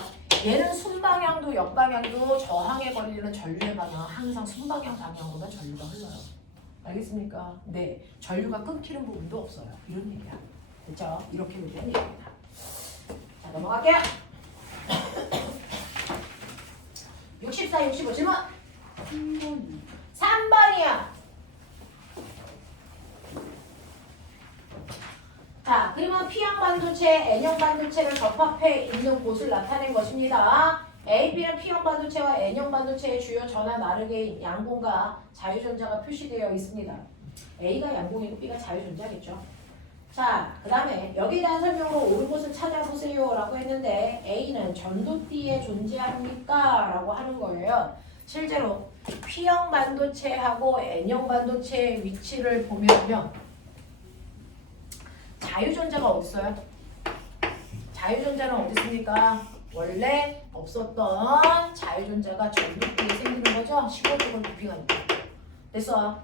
얘는 순방향도 역방향도 저항에 걸리는 전류의 방향은 항상 순방향 방향으로만 전류가 흘러요. 알겠습니까? 네, 전류가 끊기는 부분도 없어요. 이런 얘기야. 됐죠? 이렇게 되는 얘기입니다. 자, 넘어갈게요. 64, 65 질문. 3번이야. 자, 그러면 P형 반도체, N형 반도체를 접합해 있는 곳을 나타낸 것입니다. A, B는 P형 반도체와 N형 반도체의 주요 전하 나르게 양공과 자유전자가 표시되어 있습니다. A가 양공이고 B가 자유전자겠죠. 자, 그 다음에 여기에 대한 설명으로 옳은 곳을 찾아보세요 라고 했는데 A는 전도띠에 존재합니까? 라고 하는 거예요. 실제로 P형 반도체하고 N형 반도체의 위치를 보면요. 자유전자가 어디 있어요? 자유전자는 어디 있습니까? 원래 없었던 자유전자가 전도띠에 생기는 거죠? 15쪽을 도핑하니까. 됐어?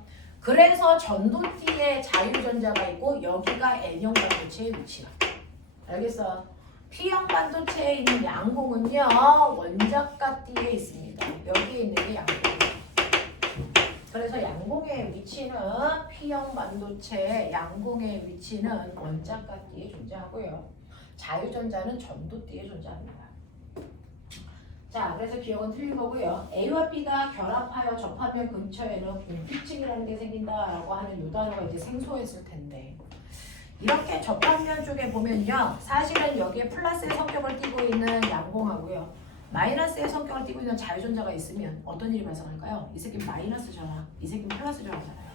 그래서 전도띠에 자유전자가 있고 여기가 N형 반도체의 위치야. 알겠어? P형 반도체에 있는 양공은요. 원자가띠에 있습니다. 여기에 있는 게 양공이에요. 그래서 양공의 위치는 P형 반도체 양공의 위치는 원자가띠에 존재하고요. 자유전자는 전도띠에 존재합니다. 자, 그래서 기억은 틀린 거고요. A와 B가 결합하여 접하면 근처에는 공피층이라는 게 생긴다라고 하는 요 단어가 이제 생소했을 텐데 이렇게 접합면 쪽에 보면요. 사실은 여기에 플러스의 성격을 띠고 있는 양공하고요. 마이너스의 성격을 띠고 있는 자유전자가 있으면 어떤 일이 발생할까요? 이 새끼 마이너스잖아. 이 새끼 플러스 전화잖아요.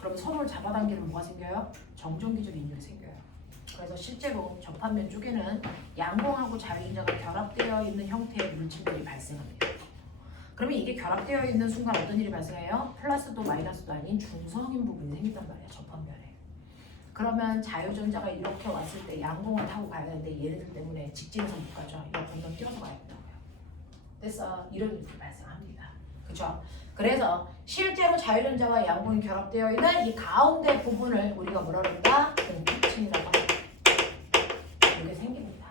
그럼 서로를 잡아당기면 뭐가 생겨요? 정전기적 인율이 생겨요. 그래서 실제로 접합면 쪽에는 양봉하고 자유전자가 결합되어 있는 형태의 물질들이 발생합니다. 그러면 이게 결합되어 있는 순간 어떤 일이 발생해요? 플러스도 마이너스도 아닌 중성인 부분이 생긴단 말이야. 접합면에. 그러면 자유전자가 이렇게 왔을 때 양봉을 타고 가야 되는데 얘네들 때문에 직진해서 못 가죠. 이거 건너 뛰어서 가야 된다고요. 됐어. 이런 일이 발생합니다. 그쵸? 그래서 실제로 자유전자와 양봉이 결합되어 있는 이 가운데 부분을 우리가 뭐라 그런다? 공핍층이라고 합니다. 이게 생깁니다.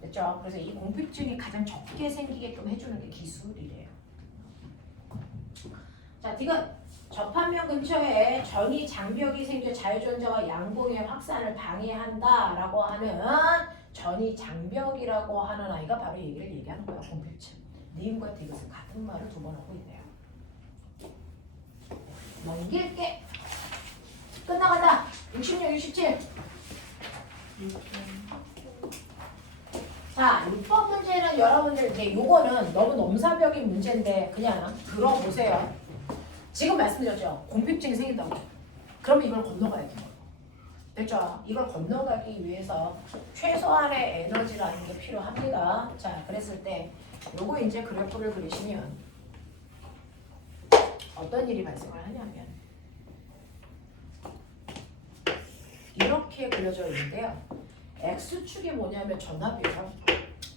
됐죠? 그래서 이 공핍층이 가장 적게 생기게끔 해주는 게 기술이래요. 자, 지금 접합면 근처에 전이 장벽이 생겨 자유전자와 양봉의 확산을 방해한다라고 하는 전이 장벽이라고 하는 아이가 바로 얘기를 얘기하는 거야. 공핍층. 니은과 디귿은 같은 말을 두 번 하고 있네요. 넘길게. 끝나간다. 66, 67. 자, 6번 문제는 여러분들 이제 요거는 너무 넘사벽인 문제인데 그냥 들어보세요. 지금 말씀드렸죠. 공핍증이 생긴다고. 그러면 이걸 건너가야 돼요. 됐죠? 이걸 건너가기 위해서 최소한의 에너지라는 게 필요합니다. 자, 그랬을 때 요거 이제 그래프를 그리시면 어떤 일이 발생을 하냐면 이렇게 그려져 있는데요. X축이 뭐냐면 전압이에요.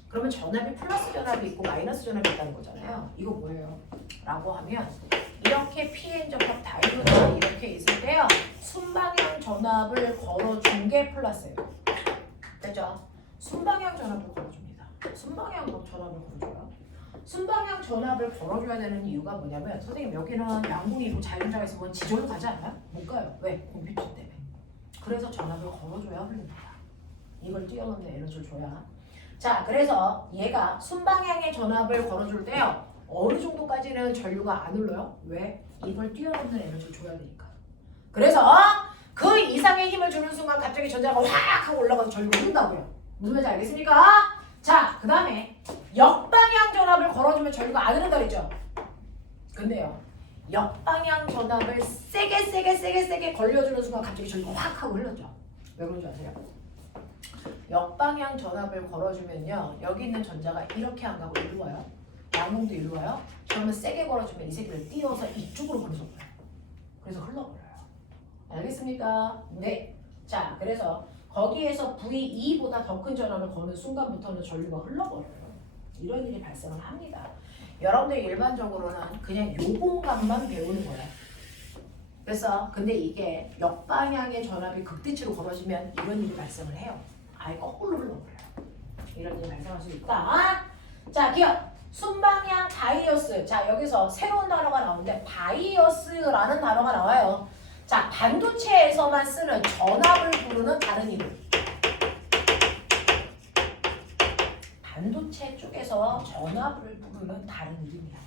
그러면 전압이 플러스 전압이 있고 마이너스 전압이 있다는 거잖아요. 이거 뭐예요? 라고 하면 이렇게 PN 접합 다이오드가 이렇게 있을 때요. 순방향 전압을 걸어준 게 플러스예요. 됐죠? 순방향 전압을 걸어줍니다. 순방향 전압을 걸어줘요. 순방향 전압을 걸어줘야 되는 이유가 뭐냐면 선생님 여기는 양봉이고 자유전자가 있으면 지절로 가지 않아요? 못 가요. 왜? 공핍층 때문에. 그래서 전압을 걸어줘야 흐릅니다. 이걸 뛰어넘는 에너지를 줘야. 자, 그래서 얘가 순방향의 전압을 걸어줄 때요. 어느 정도까지는 전류가 안 흘러요? 왜? 이걸 뛰어넘는 에너지를 줘야 되니까. 그래서 그 이상의 힘을 주는 순간 갑자기 전자가 확 하고 올라가서 전류가 흐른다고요. 무슨 말인지 알겠습니까? 자, 그 다음에 역방향 전압을 걸어주면 전류가 안 흐른다 그랬죠? 근데요. 역방향 전압을 세게 걸려주는 순간 갑자기 전류가 확 하고 흘렀죠. 왜 그런 줄 아세요? 역방향 전압을 걸어주면요. 여기 있는 전자가 이렇게 안 가고 이리로 와요. 양봉도 이리로 와요. 그러면 세게 걸어주면 이 새끼를 띄워서 이쪽으로 보내줘요. 그래서 흘러버려요. 알겠습니까? 네. 자, 그래서 거기에서 V2보다 더 큰 전압을 거는 순간부터는 전류가 흘러버려요. 이런 일이 발생을 합니다. 여러분들 일반적으로는 그냥 요 공간만 배우는 거예요. 그래서 근데 이게 역방향의 전압이 극대치로 걸어지면 이런 일이 발생을 해요. 아예 거꾸로 흘러버려요. 이런 일이 발생할 수 있다. 자, 기억. 순방향 바이어스. 자, 여기서 새로운 단어가 나오는데 바이어스라는 단어가 나와요. 자, 반도체에서만 쓰는 전압을 부르는 다른 이름. 반도체 쪽에서 전압을 부르는 다른 이름이야.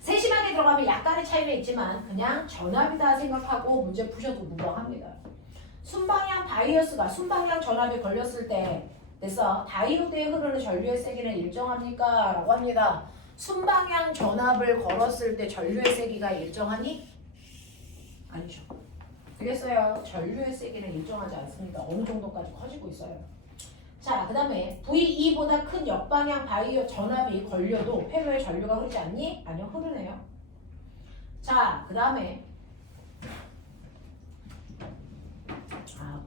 세심하게 들어가면 약간의 차이는 있지만 그냥 전압이다 생각하고 문제 푸셔도 무방합니다. 순방향 바이어스가 순방향 전압이 걸렸을 때 됐어. 다이오드에 흐르는 전류의 세기는 일정합니까? 라고 합니다. 순방향 전압을 걸었을 때 전류의 세기가 일정하니? 아니죠. 되겠어요? 전류의 세기는 일정하지 않습니다. 어느 정도까지 커지고 있어요. 자, 그 다음에 V2보다 큰 역방향 바이오 전압이 걸려도 회로에 전류가 흐르지 않니? 아니요, 흐르네요. 자, 그 다음에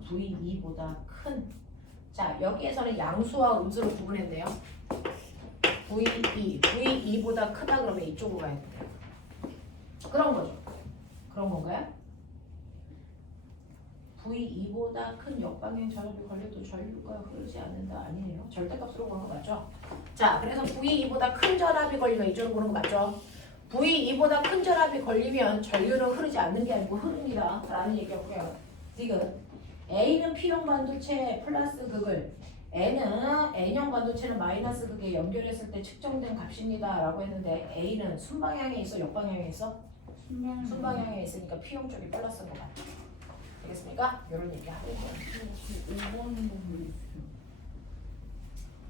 V2보다 큰. 자, 여기에서는 양수와 음수로 구분했네요. V2보다 크다 그러면 이쪽으로 가야 돼요. 그런 거죠. 그런 건가요? V2보다 큰 역방향 전압이 걸려도 전류가 흐르지 않는다. 아니에요. 절대값으로 보는 거 맞죠? 자, 그래서 V2보다 큰 전압이 걸리면 이쪽으로 보는 거 맞죠? V2보다 큰 전압이 걸리면 전류는 흐르지 않는 게 아니고 흐릅니다. 라는 얘기였고요. 지금 A는 P형 반도체 플러스 극을 N은 N형 반도체는 마이너스 극에 연결했을 때 측정된 값입니다. 라고 했는데 A는 순방향에 있어? 역방향에 있어? 순방향에 있으니까 P형 쪽이 플러스인 것 같아요. 되겠습니까? 이런 얘기 하겠고요. 5번도 보여주세요.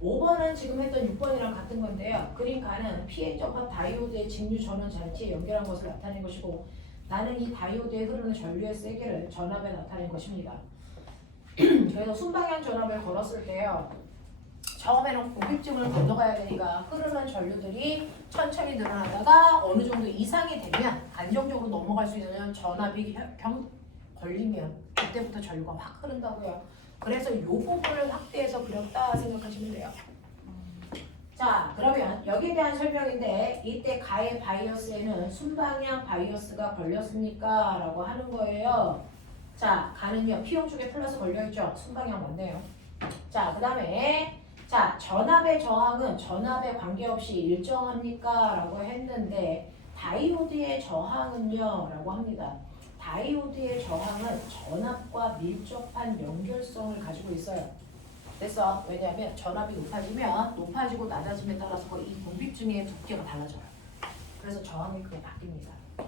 5번은 지금 했던 6번이랑 같은 건데요. 그러니까는 피해 접합 다이오드의 직류 전원 장치에 연결한 것을 나타낸 것이고 나는 이 다이오드에 흐르는 전류의 세기를 전압에 나타낸 것입니다. 그래서 순방향 전압을 걸었을 때요. 처음에는 고립증을 건너가야 되니까 흐르는 전류들이 천천히 늘어나다가 어느 정도 이상이 되면 안정적으로 넘어갈 수 있는 전압이 걸리면 그때부터 전류가 확 흐른다고요. 그래서 이 부분을 확대해서 그렸다 생각하시면 돼요. 자, 그러면 여기에 대한 설명인데 이때 가해 바이어스에는 순방향 바이어스가 걸렸습니까? 라고 하는 거예요. 자, 가는요. P형 쪽에 플러스 걸려있죠? 순방향 맞네요. 자, 그 다음에 자, 전압의 저항은 전압에 관계없이 일정합니까? 라고 했는데 다이오드의 저항은요? 라고 합니다. 다이오드의 저항은 전압과 밀접한 연결성을 가지고 있어요. 그래서 왜냐하면 전압이 높아지면 높아지고 낮아짐에 따라서 이 공비층의 두께가 달라져요. 그래서 저항이 크게 바뀝니다.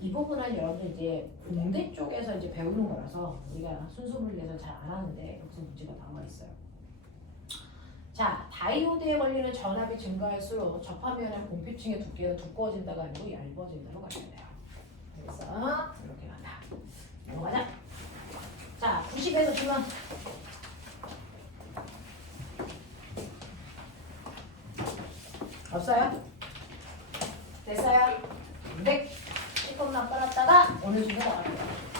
이 부분은 여러분 이제 공대 쪽에서 이제 배우는 거라서 우리가 순수 물리에서 잘 안 하는데 여기서 문제가 나와 있어요. 자, 다이오드에 걸리는 전압이 증가할수록 접하면은 공피층의 두께가 두꺼워진다가 아니고 얇아진다고 가셔야 돼요. 그래서 이렇게 간다. 넘어가자. 자, 90에서 지금 없어요? 됐어요? 네. 조금만 빨았다가 어느 정도 나갈게요.